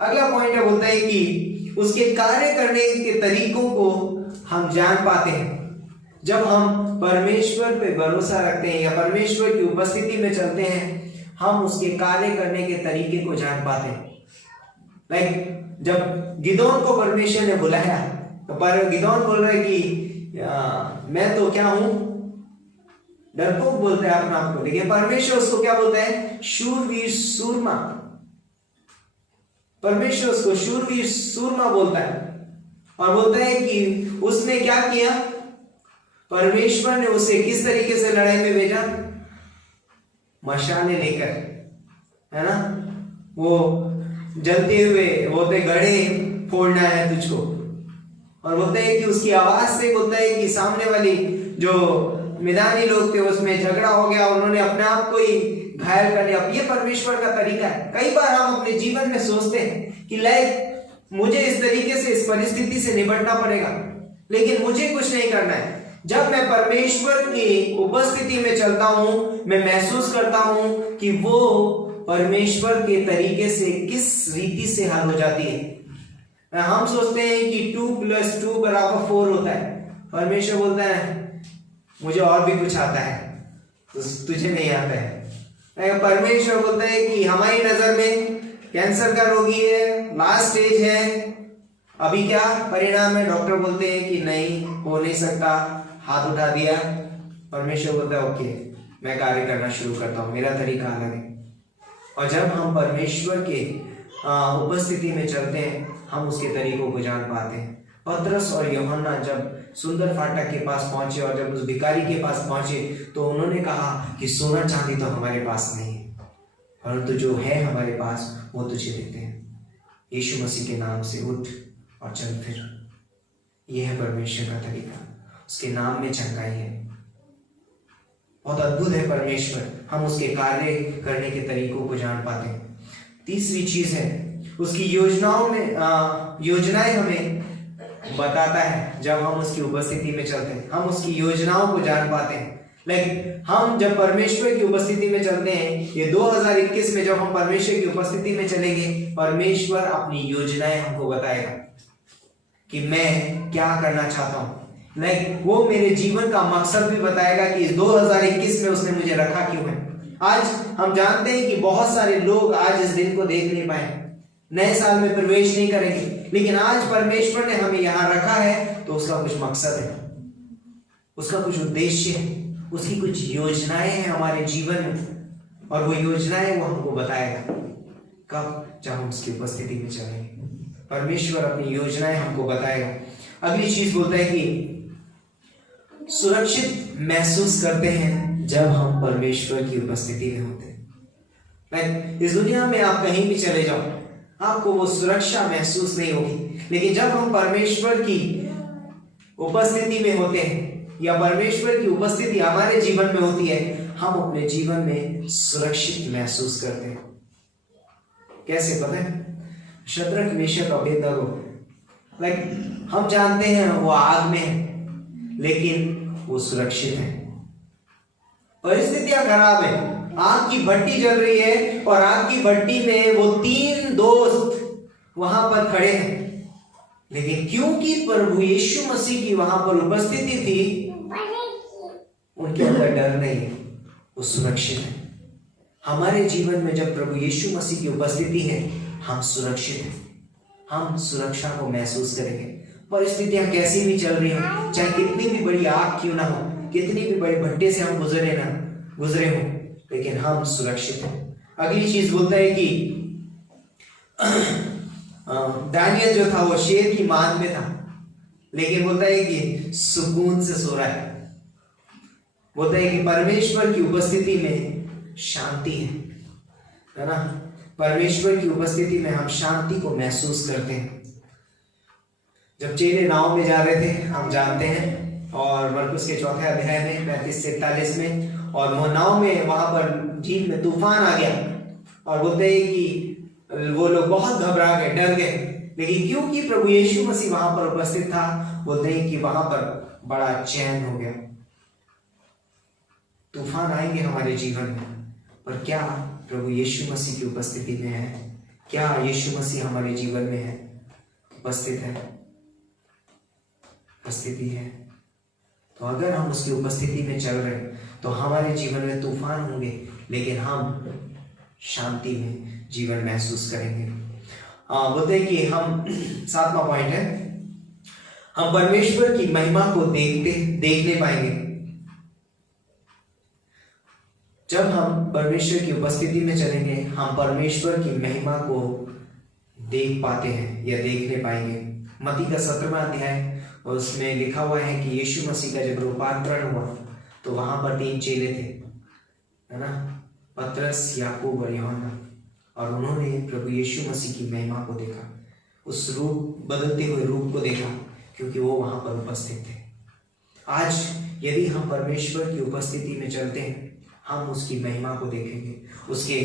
अगला पॉइंट है, बोलता है कि उसके कार्य करने के तरीकों को हम जान पाते हैं। जब हम परमेश्वर पे भरोसा रखते हैं या परमेश्वर की उपस्थिति में चलते हैं, हम उसके कार्य करने के तरीके को जान पाते हैं। जब गिदोन को परमेश्वर ने बुलाया तो पर गिदोन बोल रहा है कि मैं तो क्या हूं, डरपोक बोलता है अपना आप को, लेकिन परमेश्वर उसको क्या बोलता है? शूरवीर सूरमा। परमेश्वर उसको शूरवीर सूरमा बोलता है, और बोलता है कि उसने क्या किया? परमेश्वर ने उसे किस तरीके से लड़ाई में भेजा? मशाले लेकर, है ना। वो जलते हुए बोलते गड़े फोड़ना है तुझको, और बोलते हैं कि उसकी आवाज से बोलता है कि सामने वाली जो मैदानी लोग थे उसमें झगड़ा हो गया, उन्होंने अपने आप को ही घायल कर लिया। ये परमेश्वर का तरीका है। कई बार हम अपने जीवन में सोचते हैं कि मुझे इस तरीके से इस परिस्थिति से निपटना पड़ेगा, लेकिन मुझे कुछ नहीं करना है। जब मैं परमेश्वर की उपस्थिति में चलता हूं, मैं महसूस करता हूं कि वो परमेश्वर के तरीके से किस रीति से हल हो जाती है। हम सोचते हैं कि 2 + 2 = 4 होता है। परमेश्वर बोलता है मुझे और भी कुछ आता है, तुझे नहीं आता है। परमेश्वर बोलता है कि हमारी नजर में कैंसर का रोगी है, लास्ट स्टेज है, अभी क्या परिणाम है? डॉक्टर बोलते हैं कि नहीं हो नहीं सकता, हाथ उठा दिया। परमेश्वर बोलता है ओके, मैं कार्य करना शुरू करता हूँ, मेरा तरीका अलग है। और जब हम परमेश्वर के उपस्थिति में चलते हैं, हम उसके तरीकों को जान पाते हैं। पतरस और यूहन्ना जब सुंदर फाटक के पास पहुंचे और जब उस भिखारी के पास पहुंचे, तो उन्होंने कहा कि सोना चांदी तो हमारे पास नहीं है, परंतु जो है हमारे पास वो तुझे देते हैं। यीशु मसीह के नाम से उठ और चल फिर। यह है परमेश्वर का तरीका, उसके नाम में चंगाई है। बहुत अद्भुत है परमेश्वर, हम उसके कार्य करने के तरीकों को जान पाते हैं। तीसरी चीज है, उसकी योजनाएं हमें बताता है। जब हम उसकी उपस्थिति में चलते हैं, हम उसकी योजनाओं को जान पाते हैं। हम जब परमेश्वर की उपस्थिति में चलते हैं, ये 2021 में जब हम परमेश्वर की उपस्थिति में चलेंगे, परमेश्वर अपनी योजनाएं हमको बताएगा कि मैं क्या करना चाहता हूं। वो मेरे जीवन का मकसद भी बताएगा कि इस 2021 में उसने मुझे रखा क्यों है। आज हम जानते हैं कि बहुत सारे लोग आज इस दिन को देख नहीं पाए, नए साल में प्रवेश नहीं करेंगे, लेकिन आज परमेश्वर ने हमें यहां रखा है तो उसका कुछ मकसद है, उसका कुछ उद्देश्य है, उसकी कुछ योजनाएं हैं हमारे जीवन में, और वो योजनाएं वो हमको बताएगा कब, जब हम उसकी उपस्थिति में चलेंगे। परमेश्वर अपनी योजनाएं हमको बताएगा। अगली चीज बोलता है कि सुरक्षित महसूस करते हैं जब हम परमेश्वर की उपस्थिति में होते हैं। इस दुनिया में आप कहीं भी चले जाओ, आपको वो सुरक्षा महसूस नहीं होगी, लेकिन जब हम परमेश्वर की उपस्थिति में होते हैं या परमेश्वर की उपस्थिति हमारे जीवन में होती है, हम अपने जीवन में सुरक्षित महसूस करते हैं। कैसे पता है? शद्रक मेशक अबेदनगो, लाइक हम जानते हैं वो आग में है लेकिन वो सुरक्षित है। परिस्थितियां खराब है, आग की भट्टी जल रही है और आग की भट्टी में वो 3 दोस्त वहां पर खड़े हैं, लेकिन क्योंकि प्रभु यीशु मसीह की वहां पर उपस्थिति थी, उनके अंदर डर नहीं है, वो सुरक्षित है। हमारे जीवन में जब प्रभु यीशु मसीह की उपस्थिति है, हम सुरक्षित हैं, हम सुरक्षा को महसूस करेंगे। परिस्थितियां कैसी भी चल रही हो, चाहे कितनी भी बड़ी आग क्यों ना हो, कितनी भी बड़े भट्टे से हम गुजरे हो, लेकिन हम सुरक्षित हैं। अगली चीज बोलता है कि दानियल जो था वो शेर की मान में था, लेकिन बोलता है कि सुकून से सो रहा है। बोलता है कि परमेश्वर की उपस्थिति में शांति है ना। परमेश्वर की उपस्थिति में हम शांति को महसूस करते हैं। जब चेले नाव में जा रहे थे, हम जानते हैं, और मरकुस के 4 अध्याय में 35 से 41 में, और वो नाव में वहां पर झील में तूफान आ गया, और बोलते हैं कि वो लोग बहुत घबरा गए, डर गए, लेकिन क्योंकि प्रभु यीशु मसीह वहां पर उपस्थित था, बोलते हैं कि वहां पर बड़ा चैन हो गया। तूफान आएंगे हमारे जीवन में, पर क्या प्रभु यीशु मसीह की उपस्थिति में है? क्या यीशु मसीह हमारे जीवन में है? उपस्थित है, उपस्थिति है। तो अगर हम उसकी उपस्थिति में चल रहे तो हमारे जीवन में तूफान होंगे, लेकिन हम शांति में जीवन महसूस करेंगे। बोलते हैं कि हम 7वां पॉइंट है, हम परमेश्वर की महिमा को देखने पाएंगे। जब हम परमेश्वर की उपस्थिति में चलेंगे, हम परमेश्वर की महिमा को देख पाते हैं या देखने पाएंगे। मत्ती का 17वां अध्याय, उसमें लिखा हुआ है कि यीशु मसीह का जब रूपांतरण हुआ तो वहां पर 3 चेले थे, है ना, पतरस, याकूब और यूहन्ना, और उन्होंने प्रभु यीशु मसीह की महिमा को देखा, उस रूप, बदलते हुए रूप को देखा, क्योंकि वो वहां पर उपस्थित थे। आज यदि हम परमेश्वर की उपस्थिति में चलते हैं, हम उसकी महिमा को देखेंगे, उसके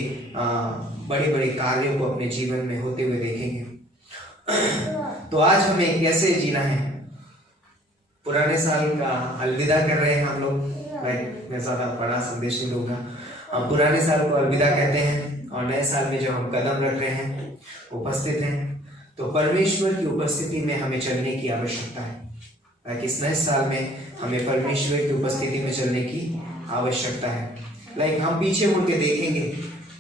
बड़े बड़े कार्यों को अपने जीवन में होते हुए देखेंगे। तो आज हमें कैसे जीना है? पुराने साल का अलविदा कर रहे हैं हम लोग, मैं ज़्यादा बड़ा संदेश नहीं दूंगा। पुराने साल को अलविदा कहते हैं, और नए साल में जो हम कदम रख रहे हैं, उपस्थित हैं, तो परमेश्वर की उपस्थिति में हमें चलने की आवश्यकता है। इस नए साल में हमें परमेश्वर की उपस्थिति में चलने की आवश्यकता है। लाइक हम पीछे मुड़ के देखेंगे,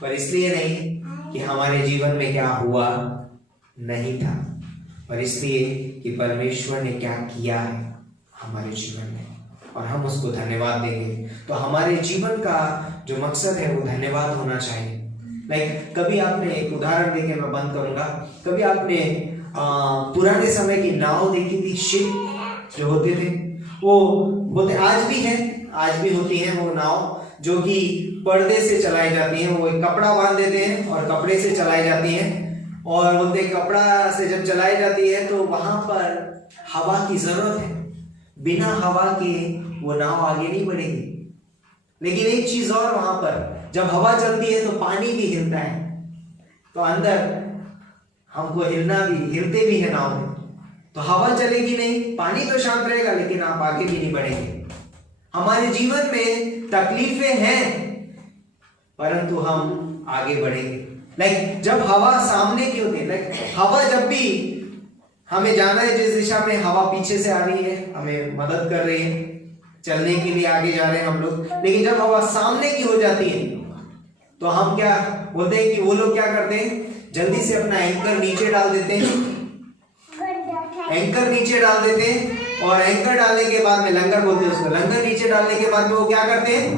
पर इसलिए नहीं कि हमारे जीवन में क्या हुआ नहीं था, पर इसलिए कि परमेश्वर ने क्या किया है हमारे जीवन में, और हम उसको धन्यवाद देंगे। तो हमारे जीवन का जो मकसद है वो धन्यवाद होना चाहिए। लाइक कभी आपने, एक उदाहरण देके मैं बंद करूंगा, कभी आपने पुराने समय की नाव देखी थी, शिप जो होते थे, वो बोलते आज भी हैं, आज भी होती हैं वो नाव, जो कि पर्दे से चलाई जाती हैं। वो एक कपड़ा बांध देते हैं और कपड़े से चलाई जाती हैं, और बोलते कपड़ा से जब चलाई जाती है तो वहां पर हवा की जरूरत है, बिना हवा के वो नाव आगे नहीं बढ़ेगी। लेकिन एक चीज और, वहां पर जब हवा चलती है तो पानी भी हिलता है, तो अंदर हमको हिलते भी है नाव में। तो हवा चलेगी नहीं, पानी तो शांत रहेगा, लेकिन आप आगे भी नहीं बढ़ेंगे। हमारे जीवन में तकलीफें हैं, परंतु हम आगे बढ़ेंगे। लाइक जब हवा सामने की होती है, लाइक हवा जब भी हमें जाना है जिस दिशा में, हवा पीछे से आ रही है, हमें मदद कर रही है, चलने के लिए आगे जा रहे हैं हम लोग। लेकिन जब हवा सामने की हो जाती है तो हम क्या बोलते हैं कि वो लोग क्या करते हैं, जल्दी से अपना एंकर नीचे डाल देते हैं, एंकर नीचे डाल देते हैं, और एंकर डालने के बाद में, लंगर बोलते हैं उसको, लंगर नीचे डालने के बाद में वो क्या करते हैं,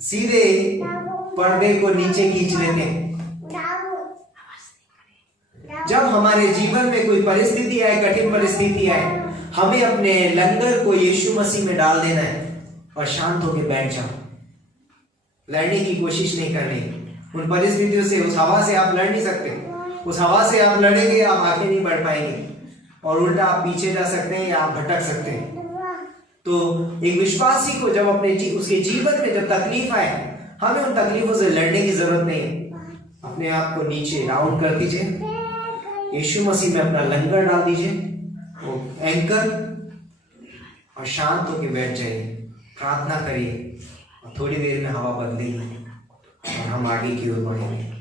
सीधे पर्दे को नीचे खींच लेते हैं। जब हमारे जीवन में कोई परिस्थिति आए, कठिन परिस्थिति आए, हमें अपने लंगर को यीशु मसीह में डाल देना है और शांत होकर बैठ जाओ। लड़ने की कोशिश नहीं करनी उन परिस्थितियों से। उस हवा से आप लड़ नहीं सकते, उस हवा से आप लड़ेंगे, आप आगे नहीं बढ़ पाएंगे, और उल्टा आप पीछे जा सकते हैं या आप भटक सकते हैं। तो एक विश्वासी को जब उसके जीवन में जब तकलीफ आए, हमें उन तकलीफों से लड़ने की जरूरत नहीं है। अपने आप को नीचे डाउन कर दीजिए, यीशु मसीह में अपना लंगर डाल दीजिए, वो एंकर, और शांत होकर बैठ जाइए, प्रार्थना करिए और थोड़ी देर में हवा बदलेगी और हम आगे की ओर बढ़ेंगे।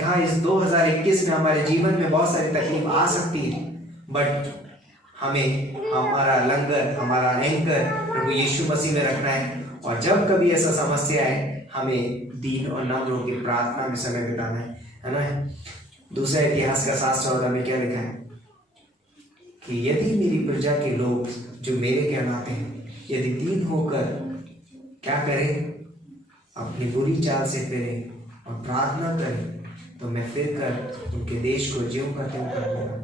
हाँ, इस 2021 में हमारे जीवन में बहुत सारी तकलीफ आ सकती है, बट हमें हमारा लंगर, हमारा एंकर प्रभु यीशु मसीह में रखना है। और जब कभी ऐसा समस्या आए, हमें दीन और नम्र होकर प्रार्थना में समय बिताना है ना। दूसरा इतिहास का 7:14 में क्या लिखा है कि यदि मेरी प्रजा के लोग जो मेरे कहलाते हैं, यदि दीन होकर क्या करें, अपनी बुरी चाल से फिरें और प्रार्थना करें, तो मैं फिर कर उनके देश को ज्यों का त्यों कर दूंगा।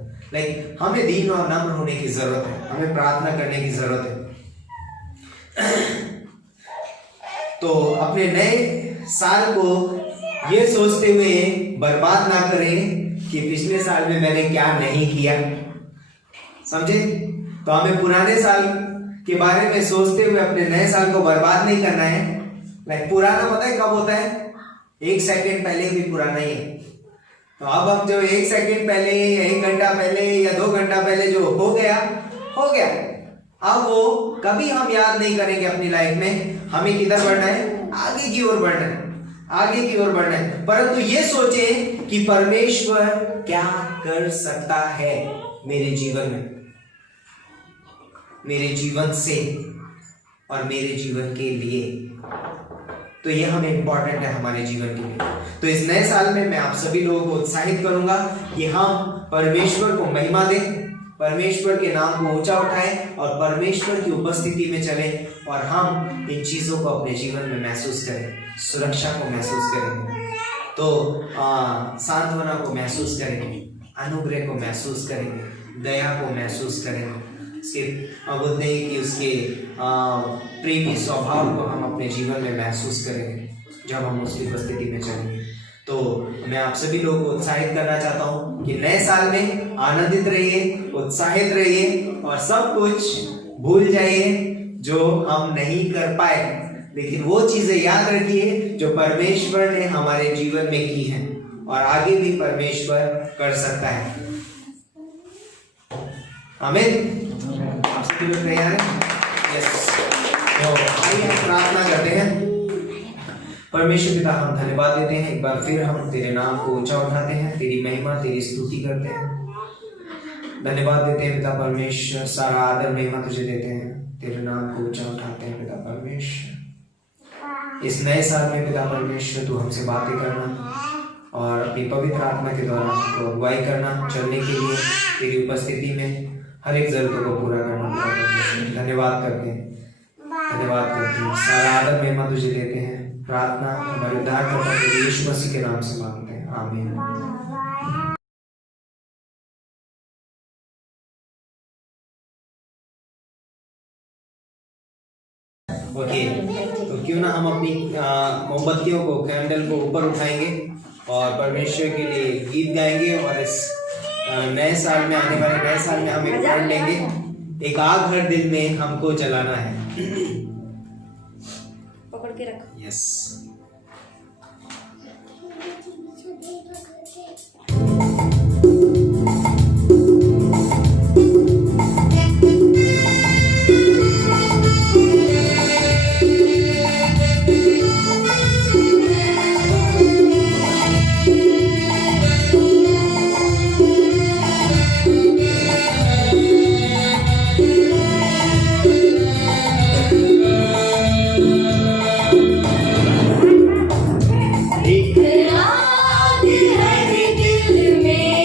हमें दीन और नम्र होने की जरूरत है, हमें प्रार्थना करने की जरूरत है। तो अपने नए साल को ये सोचते हुए बर्बाद ना करें कि पिछले साल में मैंने क्या नहीं किया, समझे। तो हमें पुराने साल के बारे में सोचते हुए अपने नए साल को बर्बाद नहीं करना है। पुराना पता है कब होता है? 1 सेकंड पहले भी पुराना ही है। तो अब हम जो 1 सेकंड पहले, 1 घंटा पहले या 2 घंटा पहले जो हो गया, अब वो कभी हम याद नहीं करेंगे अपनी लाइफ में। हमें किधर बढ़ना है? आगे की ओर बढ़ना है, आगे की ओर बढ़ना है। परंतु ये सोचे कि परमेश्वर क्या कर सकता है मेरे जीवन में, मेरे जीवन से और मेरे जीवन के लिए। तो ये हमें इंपॉर्टेंट है हमारे जीवन के लिए। तो इस नए साल में मैं आप सभी लोगों को उत्साहित करूंगा कि हम परमेश्वर को महिमा दें, परमेश्वर के नाम को ऊंचा उठाएं और परमेश्वर की उपस्थिति में चलें, और हम इन चीजों को अपने जीवन में महसूस करें, सुरक्षा को महसूस करेंगे, तो सांत्वना को महसूस करेंगे, अनुग्रह को महसूस करेंगे, दया को महसूस करेंगे, उसके बोलते हैं कि उसके प्रेमी स्वभाव को हम अपने जीवन में महसूस करेंगे जब हम उसकी उपस्थिति में चलेंगे। तो मैं आप सभी लोगों को उत्साहित करना चाहता हूँ कि नए साल में आनंदित रहिए, उत्साहित रहिए और सब कुछ भूल जाइए जो हम नहीं कर पाए, लेकिन वो चीजें याद रखिए जो परमेश्वर ने हमारे जीवन में की हैं और आगे भी परमेश्वर कर सकता है। आमीन। आप सभी लोग तैयार हैं? यस। तो आइए हम प्रार्थना करते हैं। परमेश्वर पिता, हम धन्यवाद देते हैं, एक बार फिर हम तेरे नाम को ऊंचा उठाते हैं, तेरी महिमा, तेरी स्तुति करते हैं, धन्यवाद देते हैं पिता परमेश्वर, सारा आदर महिमा तुझे देते हैं, तेरे नाम को ऊंचा उठाते हैं पिता परमेश्वर। इस नए साल में पिता परमेश्वर तू हमसे बातें करना और अपनी पवित्र आत्मा के द्वारा हमको अगुवाई करना, चलने के लिए तेरी उपस्थिति में हर एक जरूरतों को पूरा करना पिता परमेश्वर। धन्यवाद करते हैं, सारा आदर महिमा तुझे देते हैं। प्रार्थना हमारे उद्धारकर्ता प्रभु यीशु मसीह के नाम से मांगते हैं, आमीन। ओके, तो क्यों ना हम अपनी मोमबत्तियों को, कैंडल को ऊपर उठाएंगे और परमेश्वर के लिए गीत गाएंगे, और इस नए साल में, आने वाले नए साल में हम एक प्रण लेंगे, एक आग हर दिल में हमको जलाना है। पकड़ के रख। यस। आग हर दिल में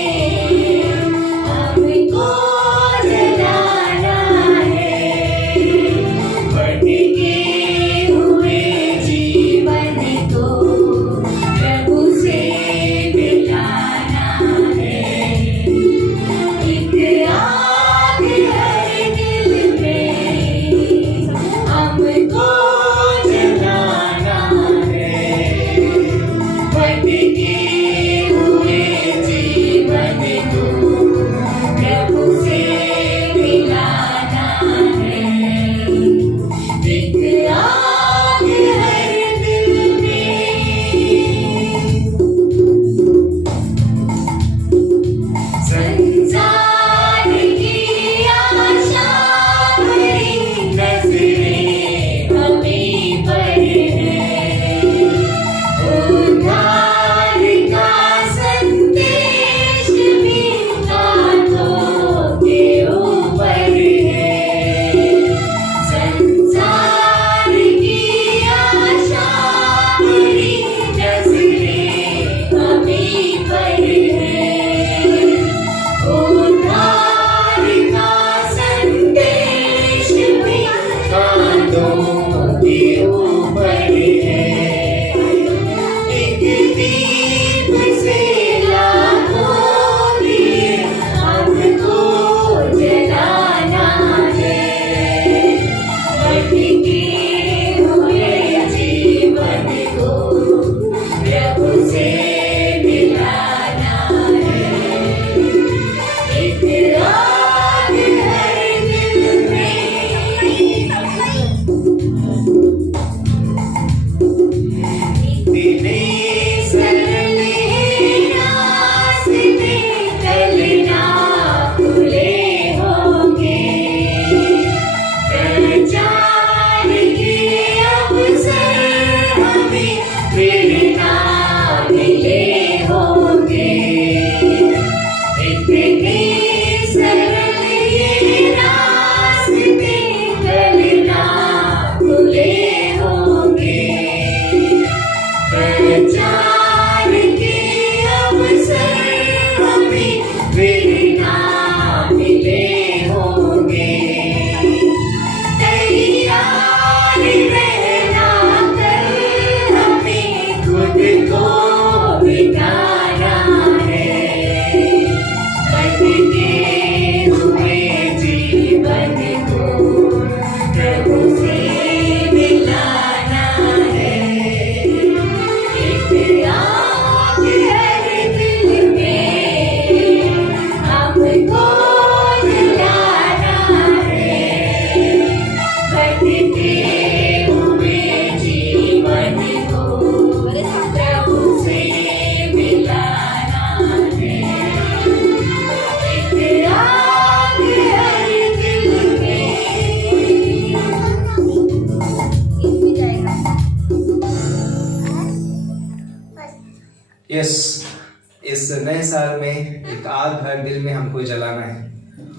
इस नए साल में एक आग हर दिल में हमको जलाना है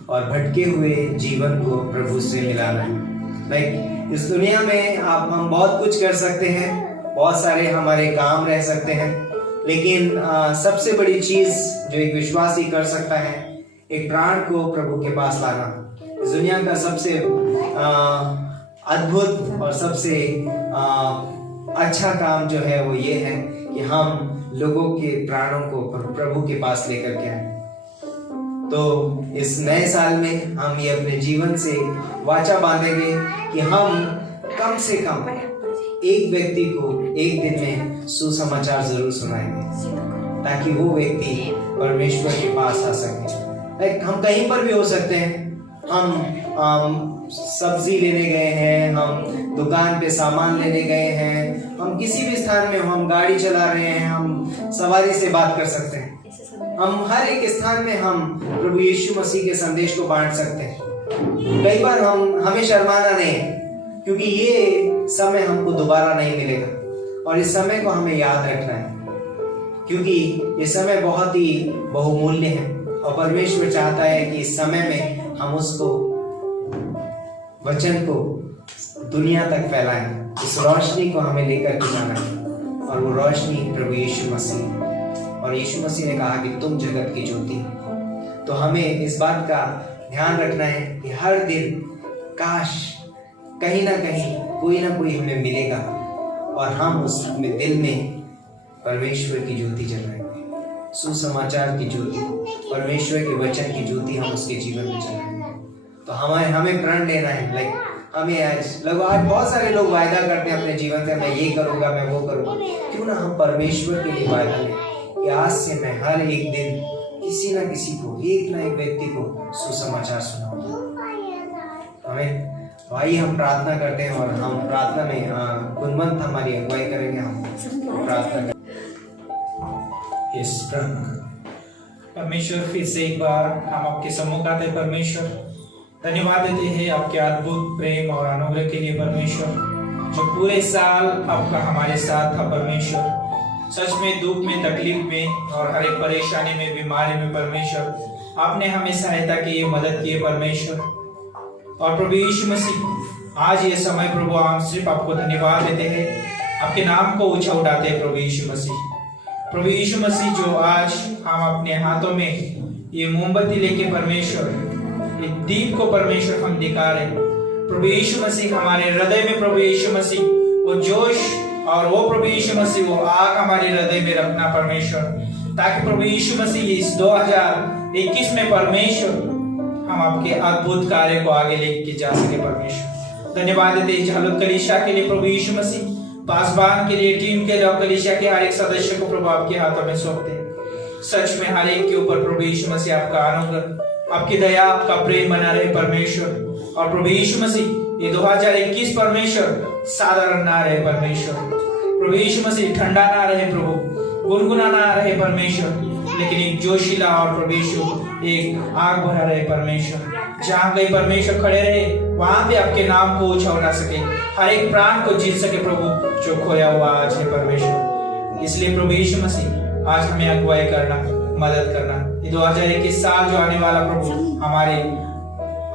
और भटके हुए जीवन को प्रभु से मिलाना है। लाइक इस दुनिया में हम बहुत कुछ कर सकते हैं, बहुत सारे हमारे काम रह सकते हैं, लेकिन सबसे बड़ी चीज जो एक विश्वासी कर सकता है, एक प्राण को प्रभु के पास लाना। इस दुनिया का सबसे अद्भुत और सबसे अच्छा काम जो है वो ये है कि हम लोगों के प्राणों को प्रभु के पास लेकर के आए। तो इस नए साल में हम ये अपने जीवन से वाचा बांधेंगे कि हम कम से कम एक व्यक्ति को एक दिन में सुसमाचार जरूर सुनाएंगे, ताकि वो व्यक्ति परमेश्वर के पास आ सके। हम कहीं पर भी हो सकते हैं, हम सब्जी लेने गए हैं, हम दुकान पे सामान लेने गए हैं, हम किसी भी स्थान में, हम गाड़ी चला रहे हैं, हम सवारी से बात कर सकते हैं, हम हर एक स्थान में हम प्रभु यीशु मसीह के संदेश को बांट सकते हैं। कई बार हमें शर्माना नहीं है, क्योंकि ये समय हमको दोबारा नहीं मिलेगा और इस समय को हमें याद रखना है, क्योंकि ये समय बहुत ही बहुमूल्य है और परमेश्वर चाहता है कि इस समय में हम उसको, वचन को दुनिया तक फैलाएं। इस रोशनी को हमें लेकर के जाना है और वो रोशनी प्रभु यीशु मसीह, और यीशु मसीह ने कहा कि तुम जगत की ज्योति हो। तो हमें इस बात का ध्यान रखना है कि हर दिन काश कहीं ना कहीं कोई ना कोई हमें मिलेगा और हम उस दिल में परमेश्वर की ज्योति जलाएंगे, सुसमाचार की ज्योति, परमेश्वर के वचन की ज्योति हम उसके जीवन में जलाएंगे। तो हमें प्रण लेना है। लाइक आज बहुत सारे लोग वायदा करते हैं अपने जीवन से, मैं ये करूंगा, मैं वो करूंगा। क्यों ना हम परमेश्वर के लिए वायदा लें कि आज से मैं हर एक दिन किसी ना किसी को, एक ना एक व्यक्ति को सुसमाचार सुनाऊंगा। हमें भाई हम प्रार्थना करते हैं और हम प्रार्थना में गुणवंत हमारी अगुवाई करेंगे। हम प्रार्थना करें। परमेश्वर, फिर से एक बार हम आपके सम्मुख आते हैं। परमेश्वर, धन्यवाद देते हैं आपके अद्भुत प्रेम और अनुग्रह के लिए परमेश्वर, जो पूरे साल आपका हमारे साथ था परमेश्वर। सच में दुख में, तकलीफ में और हर एक परेशानी में, बीमारी में परमेश्वर आपने हमें सहायता की, मदद की परमेश्वर। और प्रभु यीशु मसीह, आज ये समय प्रभु हम सिर्फ आपको धन्यवाद देते हैं, आपके नाम को ऊंचा उठाते हैं प्रभु यीशु मसीह। प्रभु यीशु मसीह, जो आज हम अपने हाथों में ये मोमबत्ती लेके परमेश्वर, ये दीप को परमेश्वर हम दिखा रहे, प्रभु यीशु मसीह हमारे हृदय में, प्रभु यीशु मसीह वो जोश और वो प्रभु यीशु मसीह वो आग हमारे हृदय में रखना परमेश्वर, ताकि प्रभु यीशु मसीह इस 2021 में परमेश्वर हम आपके अद्भुत कार्य को आगे लेके जा सके परमेश्वर। धन्यवाद देते झालुक कलीसिया के लिए प्रभु यीशु मसीह, पासबान के लिए, टीम के लिए, कलीसिया के हर एक सदस्य को प्रभु आपके हाथों में सौंपते हैं। सच में हर एक के ऊपर प्रभु यीशु मसीह आपका अनुग्रह, आपकी दया, आपका प्रेम बना रहे परमेश्वर। और प्रभु यीशु मसीह ये 2021 परमेश्वर साधारण ना रहे परमेश्वर, प्रभु यीशु मसीह ठंडा ना रहे, प्रभु गुनगुना ना रहे परमेश्वर, लेकिन एक जोशीला और प्रभु यीशु एक आग भरा रहे परमेश्वर। जहाँ कहीं परमेश्वर खड़े रहे वहां पे आपके नाम को ऊंचा उठा सके, हर एक प्राण को जीत सके प्रभु, जो खोया हुआ आज है परमेश्वर। इसलिए प्रभु यीशु मसीह आज हमें अगुवाई करना, मदद करना। ये 2021 साल जो आने वाला प्रभु हमारे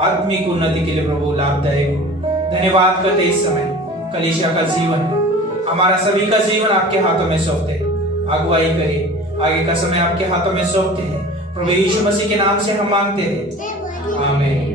आत्मिक उन्नति के लिए प्रभु लाभदायक हो। धन्यवाद करते इस समय कलीसिया का जीवन, हमारा सभी का जीवन आपके हाथों में सौंपते हैं। अगुवाई करिए, आगे का समय आपके हाथों में सौंपते हैं। प्रभु यीशु मसीह के नाम से हम मांगते हैं, आमीन।